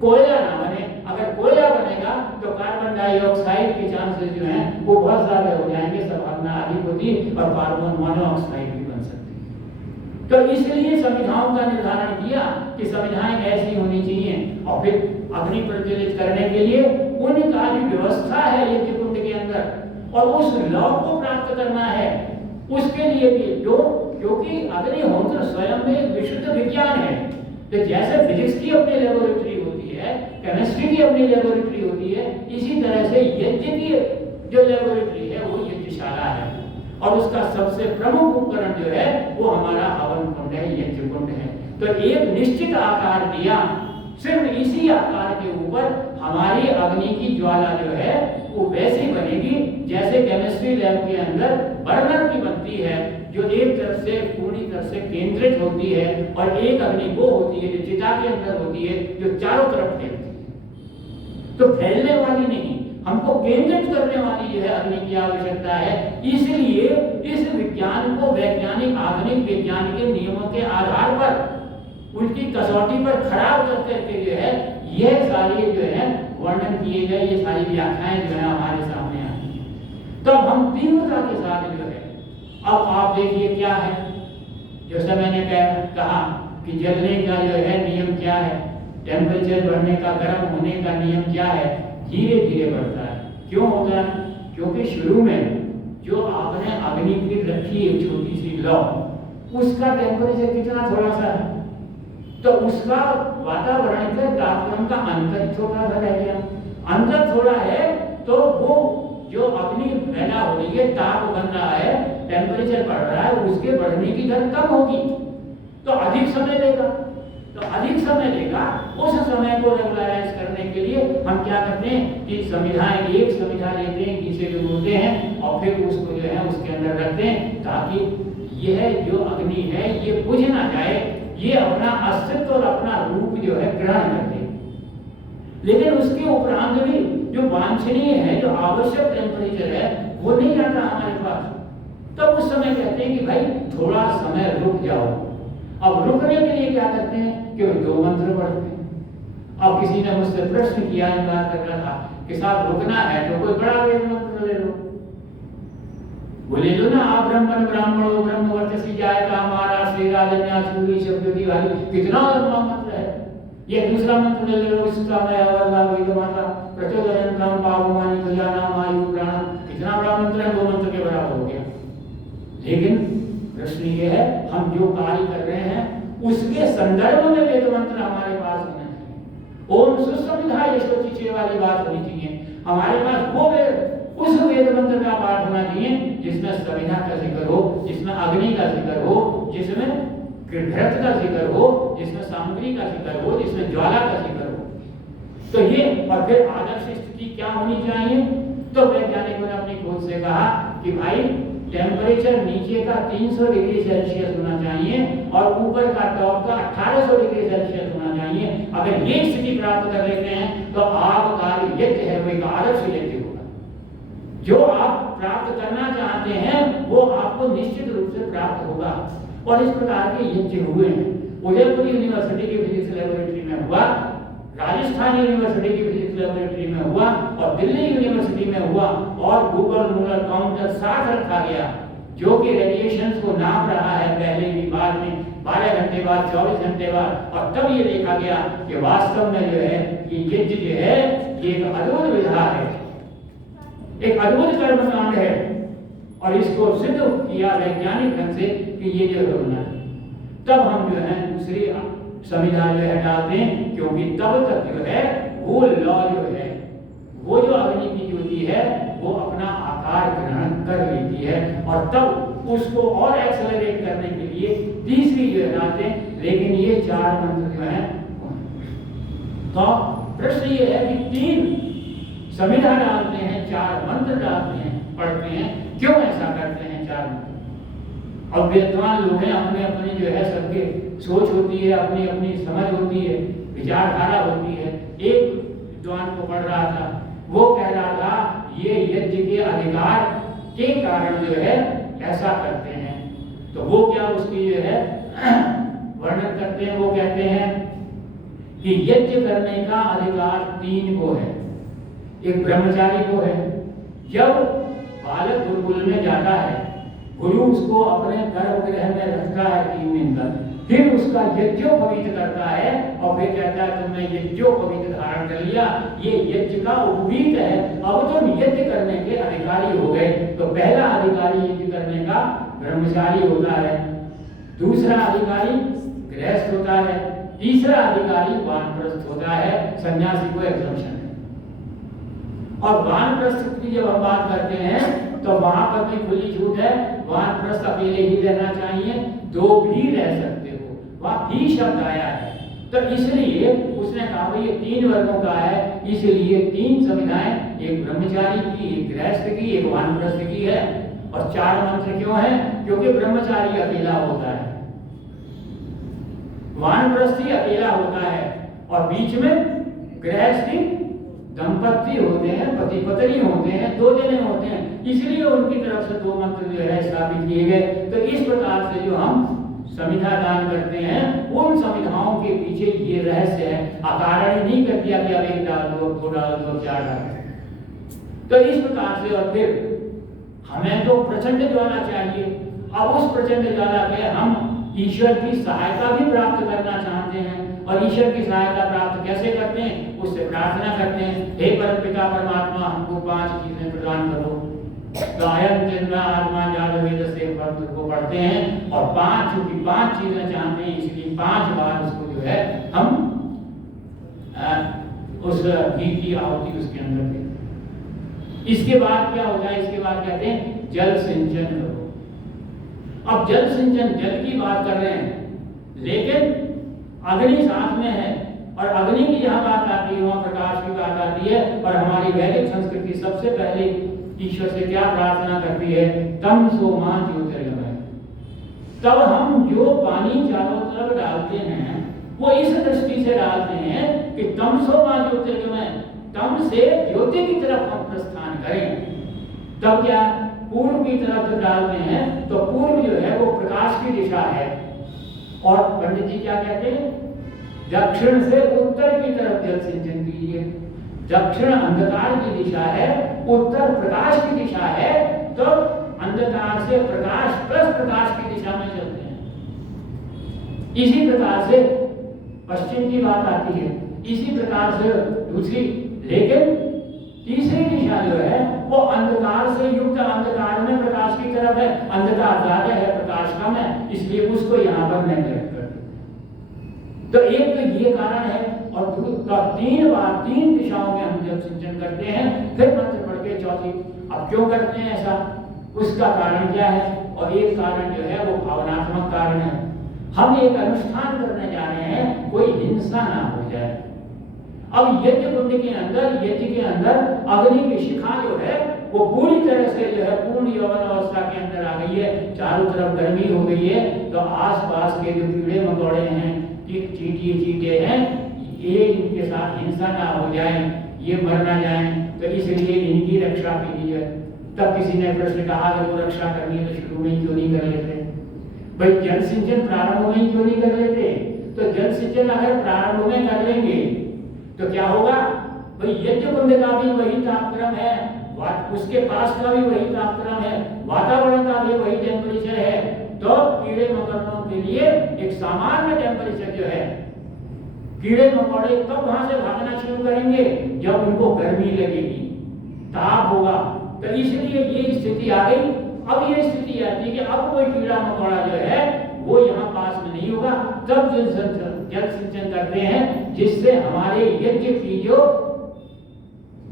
कोयला ना बने। अगर कोयला बनेगा तो कार्बन डाइऑक्साइड के चांसेस जो हैं वो बहुत ज्यादा हो जाएंगे, संभावना अधिक होती और कार्बन मोनोऑक्साइड भी बन सकती है। तो इसलिए संविधाओं का निर्धारण किया कि संविधाएं ऐसी होनी चाहिए और फिर अग्नि प्रज्वलित करने के लिए उनका जो व्यवस्था है यज्ञ कुंड के अंदर और उस लौ को प्राप्त करना है, उसके लिए भी जो क्योंकि अग्निहोत्र स्वयं में विशुद्ध विज्ञान है। तो जैसे फिजिक्स की अपनी लेबोरेटरी होती है, केमिस्ट्री की अपनी लेबोरेटरी होती है, इसी तरह से यज्ञ की जो लेबोरेटरी है वो यज्ञशाला है और उसका सबसे प्रमुख उपकरण जो है वो हमारा हवन कुंड है, यज्ञ कुंड है। तो एक निश्चित आकार दिया, सिर्फ इसी आकार के ऊपर हमारी अग्नि की ज्वाला जो है वो वैसी बनेगी जैसे केमिस्ट्री लैब के अंदर बर्नर की बनती है, जो एक तरफ से पूरी तरह से केंद्रित होती है और एक अग्नि वो होती है जो चिता के अंदर होती है जो चारों तरफ फैलती है। तो फैलने वाली नहीं, हमको केंद्रित करने वाली जो है अग्नि की आवश्यकता है। इसलिए इस विज्ञान को वैज्ञानिक आधुनिक विज्ञान के नियमों के आधार पर उनकी कसौटी पर खड़ा उतर करके जो है यह सारी जो है वर्णन किए गए, ये सारी व्याख्याएं जो है हमारे सामने आती हैं। तो हम तीव्रता के साथ जो है अब आप देखिए क्या है, जैसा मैंने कहा कि जलने का जो है नियम क्या है, टेम्परेचर बढ़ने का, गर्म होने का नियम क्या है, धीरे धीरे बढ़ता है। क्यों होता है? क्योंकि शुरू में जो आपने अग्नि की रखी है छोटी सी लौ, उसका टेम्परेचर कितना थोड़ा सा है, तो उसका वातावरण के तापमान का अंतर छोटा सा रह गया। अंतर थोड़ा है तो वो जो अग्नि पैदा हो रही है, ताप बन रहा है, टेम्परेचर बढ़ रहा है, उसके बढ़ने की दर कम होगी तो अधिक समय लेगा। तो अधिक समय लेगा, उस समय को रेगुलराइज करने के लिए हम क्या करते हैं कि संविधाएं, एक संविधा लेते हैं, जिसे जोड़ते हैं और फिर उसको जो है उसके अंदर रखते हैं ताकि यह जो अग्नि है ये बुझ ना जाए, ये अपना अस्तित्व और अपना रूप जो है ग्रहण कर ले। लेकिन उसके उपरांत भी जो वांछनीय है, जो आवश्यक टेम्परेचर है वो नहीं आता हमारे पास। तब उस समय कहते हैं कि भाई थोड़ा समय रुक जाओ। अब रुकने के लिए क्या करते हैं कि दो मंत्र पढ़ते हैं। अब किसी ने मुझसे प्रश्न किया, इन बात कर रहा था कि साहब रुकना है तो कोई बड़ा वेद मंत्र ले लो, बोले लो ना, आप ब्रह्मण ब्राह्मणो ब्रह्म वर्चसी जायका हमारा श्री राजन्या सूरी शब्द की वाली, कितना लंबा मंत्र है। ये दूसरा मंत्र ले लो, इसका मैं अवल्ला वेद माता प्रचोदयन्तं पावमानि तुजानाम आयु प्राणम, कितना बड़ा मंत्र है, दो मंत्र के बराबर हो गया। लेकिन प्रश्न ये है हम जो कार्य कर रहे हैं उसके संदर्भ में वेद मंत्र हमारे पास होना चाहिए। ओम सुसंविधा यशोचिचे वाली बात होनी चाहिए हमारे पास। वो उस वेद मंत्र का पाठ होना चाहिए जिसमें संविधा का जिक्र हो, जिसमें अग्नि का जिक्र हो, जिसमें घृत का जिक्र हो, जिसमें सामग्री का जिक्र हो, जिसमें ज्वाला का जिक्र हो। तो ये और फिर आदर्श स्थिति क्या होनी चाहिए? तो वैज्ञानिकों ने अपनी खोज से कहा कि भाई टेम्परेचर नीचे का 300 डिग्री सेल्सियस होना चाहिए और ऊपर का टॉप का 1800 डिग्री सेल्सियस होना चाहिए। अगर ये स्थिति प्राप्त कर लेते हैं तो आपका यज्ञ है वो एक आदर्श यज्ञ होगा। जो आप प्राप्त करना चाहते हैं वो आपको निश्चित रूप से प्राप्त होगा। और इस प्रकार के यज्ञ हुए हैं। उदयपुर यूनिवर्सिटी की फिजिक्स लेबोरेटरी में हुआ, राजस्थान यूनिवर्सिटी की फिजिक्स लेबोरेटरी में हुआ और दिल्ली यूनिवर्सिटी में हुआ और गूगल मोलर काउंटर साथ रखा गया जो कि रेडिएशंस को नाप रहा है, पहले भी बाद में 12 घंटे बाद, 24 घंटे बाद, और तब ये देखा गया कि वास्तव में जो है ये यज्ञ जो है ये एक अद्भुत विधा है, एक अद्भुत कर्मकांड है और इसको सिद्ध किया वैज्ञानिक ढंग से कि ये जो होना है। तब हम जो है दूसरी संविधा जो है डालते हैं, क्योंकि तब तक जो है वो लॉ जो है, वो जो अग्नि की ज्योति है वो अपना आकार ग्रहण कर लेती है और तब उसको और एक्सेलरेट करने के लिए तीसरी जो है डालते हैं। लेकिन ये 4 मंत्र जो है तो प्रश्न ये है कि 3 संविधा डालते हैं, 4 मंत्र डालते हैं, पढ़ते हैं, क्यों ऐसा करते हैं 4 मंत्र? और विद्वान लोग हैं, अपने अपने जो है सबके सोच होती है, अपनी अपनी समझ होती है, विचारधारा होती है। एक विद्वान को पढ़ रहा था, वो कह रहा था ये यज्ञ के अधिकार के कारण जो है ऐसा करते हैं। तो वो क्या उसकी जो है वर्णन करते हैं, वो कहते हैं कि यज्ञ करने का अधिकार 3 को है। एक ब्रह्मचारी को है, जब बालक गुरुकुल में जाता है, गुरु उसको अपने गर्भगृह में रखता है 3 दिन तक, फिर उसका यज्ञोपवीत करता है और फिर कहता है तुमने यज्ञोपवीत धारण कर लिया, ये यज्ञ का उपवीत है, अब तुम यज्ञ करने के अधिकारी हो गए। तो पहला अधिकारी यज्ञ करने का ब्रह्मचारी होता है, दूसरा अधिकारी गृहस्थ होता है, तीसरा अधिकारी वानप्रस्थ होता है। सन्यासी को एग्जम्पशन है। और वानप्रस्थ की जब हम बात करते हैं तो वहां पर भी खुली छूट है, वानप्रस्थ अकेले ही रहना चाहिए, 2 भी रह सकते हो, वहां भी शब्द आया है। तो इसलिए उसने कहा भाई ये 3 वर्गों का है, इसलिए 3 संविधाएं, एक ब्रह्मचारी की, एक गृहस्थ की, एक वानप्रस्थ की है। और 4 मंत्र क्यों है? क्योंकि ब्रह्मचारी अकेला होता है, वानप्रस्थी अकेला होता है, और बीच में गृहस्थी दंपति होते हैं, पति पत्नी होते हैं, 2 जने होते हैं, इसलिए उनकी तरफ से 2 मंत्र जो है स्थापित किए गए। तो इस प्रकार से जो हम संविधा दान करते हैं, उन संविधाओं के पीछे ये रहस्य है। अकारण नहीं कर दिया कि अब 1 डाल दो, 2 डाल दो, 4 डाल दो। तो इस प्रकार से, और फिर हमें तो प्रचंड ज्वाला चाहिए। अब उस प्रचंड ज्वाला के हम ईश्वर की सहायता भी प्राप्त करना चाहते हैं, और ईश्वर की सहायता प्राप्त कैसे करते हैं? उससे प्रार्थना करते हैं, हे परमपिता परमात्मा हमको 5 चीजें प्रदान करो। तो अयं जन्मा आत्मा जादव वेद से मंत्र को पढ़ते हैं, और 5 चूंकि 5 चीजें चाहते हैं, इसलिए 5 बार उसको जो है हम उस घी की आहुति उसके अंदर देते हैं। इसके बाद क्या होता है? इसके बाद कहते हैं जल सिंचन करो। अब जल सिंचन, जल की बात कर रहे हैं, लेकिन अग्नि साथ में है, और अग्नि की जहां बात आती है वहां प्रकाश की बात आती है। और हमारी वैदिक संस्कृति सबसे पहले ईश्वर से क्या प्रार्थना करती है? तम सो मां ज्योतिर्गमय। तब हम जो पानी चारों तरफ डालते हैं वो इस दृष्टि से डालते हैं कि तम सो मां ज्योतिर्गमय, तम से ज्योति की तरफ हम प्रस्थान करें। तब क्या? पूर्व की तरफ जब डालते हैं तो पूर्व जो है वो प्रकाश की दिशा है, और पंडित जी क्या कहते हैं? दक्षिण से उत्तर की तरफ जल सिंचन कीजिए। दक्षिण अंधकार की दिशा है, उत्तर प्रकाश की दिशा है, तो अंधकार से प्रकाश प्लस प्रकाश की दिशा में चलते हैं। इसी प्रकार से पश्चिम की बात आती है, इसी प्रकार से दूसरी, लेकिन तीसरी दिशा जो है वो अंधकार से युक्त, अंधकार में प्रकाश की तरफ है, अंधकार ज्यादा है, प्रकाश कम है, इसलिए उसको यहाँ पर नेग्लेक्ट कर दिया। तो एक तो ये कारण है, और 3 बार 3 दिशाओं में हम जल सिंचन करते हैं, फिर मंत्र पढ़ के चौथी। अब क्यों करते हैं ऐसा? उसका कारण क्या है? और एक कारण जो है वो भावनात्मक कारण है। हम एक अनुष्ठान करने जा रहे हैं, कोई हिंसा ना हो जाए। अब यज्ञ कुंड के अंदर, यज्ञ के अंदर अग्नि की शिखा जो है वो पूरी तरह से जो है पूर्ण यौवन अवस्था के अंदर आ गई है, चारों तरफ गर्मी हो गई है। तो आसपास के जो कीड़े मकोड़े हैं, चींटे हैं, ये इनके साथ हिंसा ना हो जाए, ये मर ना जाए, तो इसलिए इनकी रक्षा कीजिए। तब किसी ने प्रश्न कहा कि वो रक्षा करनी है तो शुरू में ही क्यों नहीं कर लेते? भाई जल सिंचन प्रारंभ में ही क्यों नहीं कर लेते? तो जल सिंचन अगर प्रारंभ में कर लेंगे तो क्या होगा? भाई यज्ञ कुंड का भी वही तापक्रम है, उसके पास का भी वही तापक्रम है, वातावरण का भी वही टेम्परेचर है, तो कीड़े मकोड़ों के लिए एक सामान्य टेम्परेचर जो है, कीड़े मकोड़े तब वहां से भागना शुरू करेंगे जब उनको गर्मी लगेगी, ताप होगा। तो इसलिए ये स्थिति आ गई। अब ये स्थिति आती है कि अब कोई कीड़ा मकोड़ा जो है वो यहाँ पास में नहीं होगा, तब जल सिंचन करते हैं, जिससे हमारे यज्ञ की जो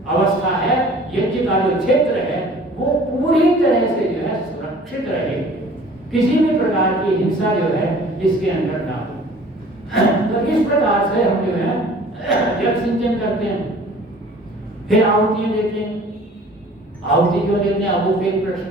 अवस्था है, यज्ञ का जो क्षेत्र है, वो पूरी तरह से जो है सुरक्षित रहे, किसी भी प्रकार की हिंसा जो है इसके अंदर ना हो। तो इस प्रकार से हम जो है जल सिंचन करते हैं, फिर आहुतियां देते हैं। आहुति क्यों देते हैं? अब वो फिर प्रश्न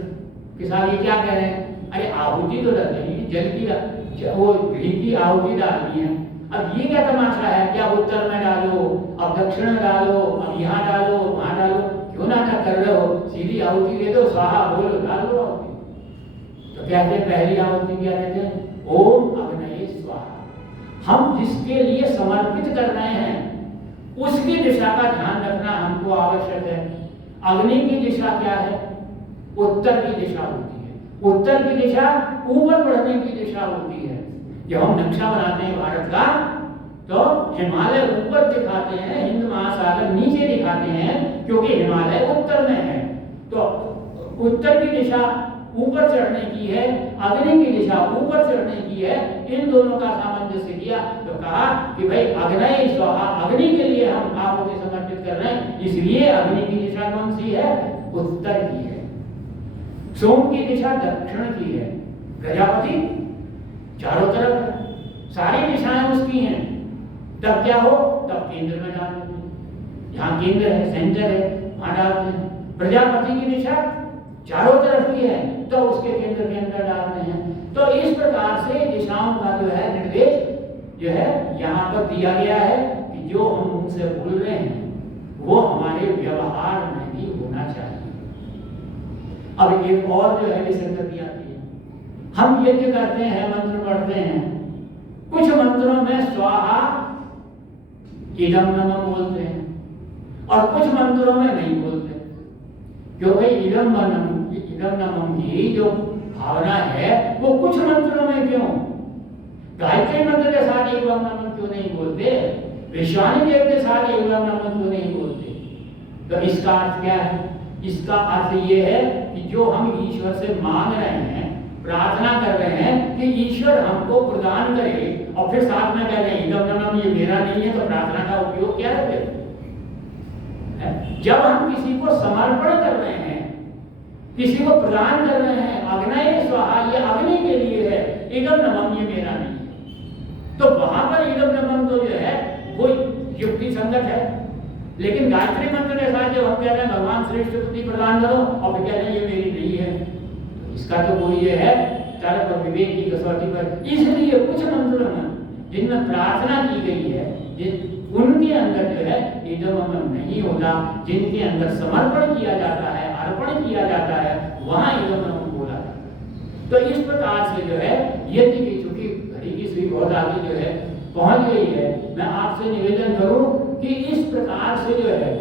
किसान ये क्या कह रहे हैं, अरे आहुति तो डाल देंगे, जल की वो घी की आहुति डालनी है। अब ये क्या तमाशा है कि अब उत्तर में डालो, अब दक्षिण में डालो, अब यहाँ डालो, वहां डालो, क्यों नाटक कर रहे हो? सीधी आहुति दे दो, स्वाहा बोलो, डाल दो आहुति। तो कहते हैं पहली आहुति क्या कहते हैं? ओम अग्नये स्वाहा। हम जिसके लिए समर्पित कर रहे हैं उसकी दिशा का ध्यान रखना हमको आवश्यक है। अग्नि की दिशा क्या है? उत्तर की दिशा होती है। उत्तर की दिशा ऊपर बढ़ने की दिशा होती है। जब हम नक्शा बनाते हैं भारत का तो हिमालय ऊपर दिखाते हैं, हिंद महासागर नीचे दिखाते हैं, क्योंकि हिमालय उत्तर में है। तो उत्तर की दिशा ऊपर चढ़ने की है, अग्नि की दिशा ऊपर चढ़ने की है। इन दोनों का सामंजस्य किया तो कहा कि भाई अग्नये स्वाहा, अग्नि के लिए हम आहुति समर्पित कर रहे हैं, इसलिए अग्नि की दिशा कौन सी है? उत्तर की है। सोम की दिशा दक्षिण की है। प्रजापति चारों तरफ है, सारी दिशाएं उसकी हैं। तब क्या हो? तब केंद्र में डाल देते हैं। जहाँ केंद्र है, सेंटर है, वहां डालते हैं। प्रजापति की दिशा चारों तरफ की है तो उसके केंद्र के अंदर डालते हैं। तो इस प्रकार से दिशाओं का जो है निर्देश जो है यहाँ पर दिया गया है कि जो हम मुंह से बोल रहे हैं वो हमारे व्यवहार में भी होना चाहिए। अब एक और जो है विसंगति आती है। हम यज्ञ करते हैं, मंत्र पढ़ते हैं, कुछ मंत्रों में स्वाहा इदम नमः बोलते हैं और कुछ मंत्रों में नहीं बोलते। क्यों भाई? इदम नमः की जो भावना है वो कुछ मंत्रों में क्यों? गायत्री मंत्र के साथ एवं नमः क्यों नहीं बोलते? विश्वानी देव के साथ एवं नमः क्यों नहीं बोलते? तो इसका अर्थ क्या है? इसका अर्थ ये है कि जो हम ईश्वर से मांग रहे हैं, प्रार्थना कर रहे हैं कि ईश्वर हमको प्रदान करे, और फिर साथ में कह रहे हैं इदम नमः ये मेरा नहीं है, तो प्रार्थना का उपयोग क्या है? जब हम किसी को समर्पण कर रहे हैं, किसी को प्रदान कर रहे हैं, अग्नये स्वाहा ये अग्नि के लिए है, इदम नमः ये मेरा नहीं है, तो वहां पर इदम नमः तो जो है वो युक्ति संगत है। लेकिन गायत्री मंत्र के साथ जब हम कह रहे हैं भगवान श्रेष्ठ बुद्धि प्रदान करो और फिर कह रहे हैं ये मेरी नहीं है, तो इसका तो वो ये है तर्क और विवेक की कसौटी पर। इसलिए कुछ मंत्रों में जिनमें प्रार्थना की गई है, उनके अंदर जो है इदम नहीं होता, जिनके अंदर समर्पण किया जाता है, अर्पण किया जाता है, वहां इदम बोला जाता है। तो इस प्रकार से जो है यज्ञ की, चूंकि घड़ी की सुई बहुत आगे जो है पहुंच गई है, मैं आपसे निवेदन करूं कि इस प्रकार से जो है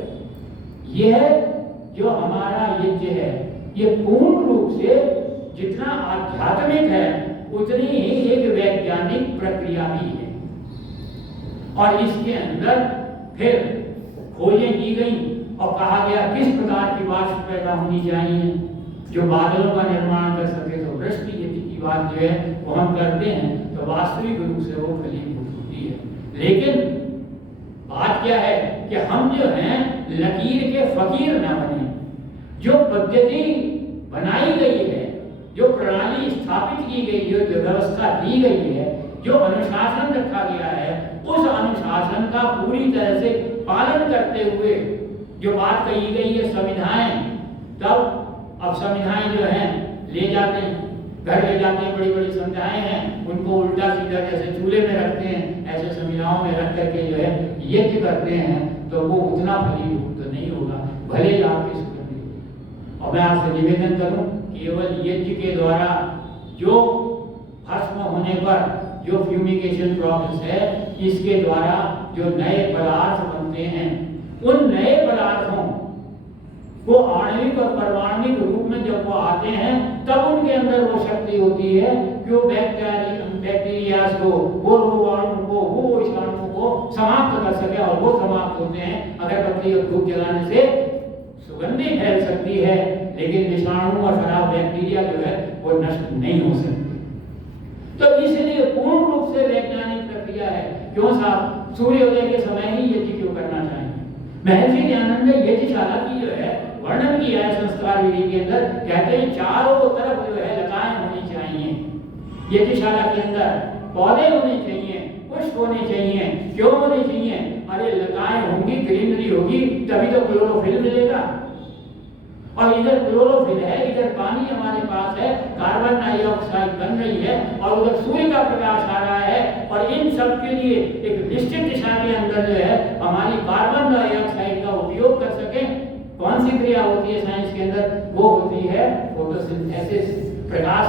यह जो हमारा यज्ञ है ये पूर्ण रूप से जितना आध्यात्मिक है उतनी ही एक वैज्ञानिक प्रक्रिया भी है। और इसके अंदर फिर खोजें की गई और कहा गया किस प्रकार की वाष्प पैदा होनी चाहिए जो बादलों का निर्माण कर सके। तो वृष्टि यदि की बात जो है वो हम करते हैं तो वास्तविक रूप से वो फलीभूत होती है। लेकिन बात क्या है कि हम जो हैं लकीर के फकीर ना बने। जो पद्धति बनाई गई है, जो प्रणाली स्थापित की गई, जो व्यवस्था दी गई है, जो अनुशासन रखा गया है, उस अनुशासन का पूरी तरह से पालन करते हुए जो बात कही गई है संविधाएं, तब अब संविधाएं जो हैं ले जाते हैं, घर ले जाते हैं, बड़ी बड़ी संविधाएं हैं, उनको उल्टा सीधा जैसे चूल्हे में रखते हैं ऐसे संविधाओं में रख करके जो है यज्ञ करते हैं, तो वो उतना फलीभूत तो नहीं होगा, भले ही आपकी सुगंधी हो। और मैं आपसे निवेदन करूं केवल यज्ञ के द्वारा जो भस्म होने पर जो फ्यूमिगेशन प्रोसेस है, इसके द्वारा जो नए पदार्थ बनते हैं, उन नए पदार्थों को आणविक और परमाणुविक रूप में जब वो आते हैं तब उनके अंदर वो शक्ति होती है कि वो बैक्टीरिया को, वो रोगाणु को, वो विषाणु को समाप्त कर सके। और वो समाप्त होते हैं अगरबत्ती और धूप जलाने से सुगंधी फैल सकती है, लेकिन विषाणु और खराब बैक्टीरिया जो है वो नष्ट नहीं हो सकती। तो इसलिए पूर्ण रूप से वैज्ञानिक प्रक्रिया है। क्यों साहब सूर्योदय के समय ही यज्ञ क्यों करना चाहिए? महर्षि दयानंद ने यज्ञशाला की जो है वर्णन किया है संस्कार विधि के अंदर, कहते हैं चारों तरफ जो है लताएं होनी चाहिए। यज्ञशाला के अंदर पौधे होने चाहिए, पुष्प होने चाहिए। क्यों होने चाहिए? अरे लताएं होंगी, ग्रीनरी होगी, तभी तो क्लोरोफिल मिलेगा। और इधर क्लोरोफिल है, इधर पानी हमारे पास है, कार्बन डाइऑक्साइड बन रही है, और उधर सूर्य का प्रकाश आ रहा है। और इन सब के लिए एक निश्चित दिशा के अंदर जो है हमारी कार्बन डाइऑक्साइड का उपयोग कर सके, कौन सी क्रिया होती है साइंस के अंदर? वो होती है फोटोसिंथेसिस, प्रकाश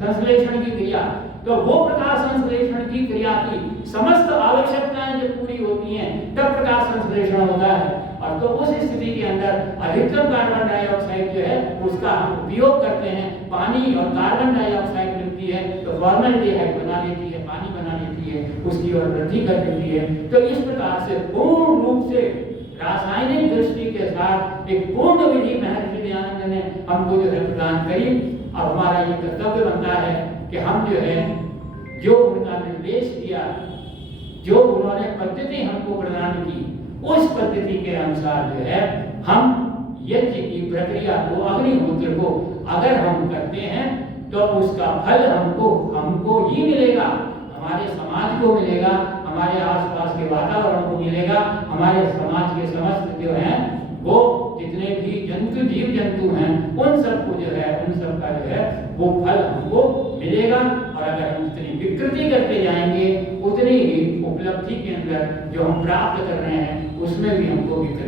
संश्लेषण की क्रिया। तो वो प्रकाश संश्लेषण की क्रिया की समस्त आवश्यकताएं जब पूरी होती हैं तब प्रकाश संश्लेषण होता है। और तो उस स्थिति के अंदर अधिकतम कार्बन डाइऑक्साइड जो है उसका हम उपयोग करते हैं। पानी और कार्बन डाइऑक्साइड मिलती है तो फॉर्मल्डिहाइड बना लेती है, पानी बना लेती है, उसकी ओर वृद्धि कर देती है। तो इस प्रकार से पूर्ण रूप से रासायनिक दृष्टि के साथ एक पूर्ण विधि महर्षि दयानंद ने हमको जो है प्रदान करी। और हमारा ये कर्तव्य बनता है कि हम जो है जो उनका निर्देश दिया, जो उन्होंने पद्धति हमको प्रदान की, उस पद्धति के अनुसार जो है हम यज्ञ की प्रक्रिया को, अग्निहोत्र को अगर हम करते हैं तो उसका फल हमको ही मिलेगा, हमारे समाज को मिलेगा, हमारे आसपास के वातावरण को मिलेगा, हमारे समाज के समस्त जो है वो जितने भी जीव जंतु हैं उन सबको जो है, उन सब का जो है वो फल हमको मिलेगा। और अगर हम जितनी विकृति करते जाएंगे उतनी ही उपलब्धि के अंदर जो हम प्राप्त कर रहे हैं उसमें भी हमको विकृति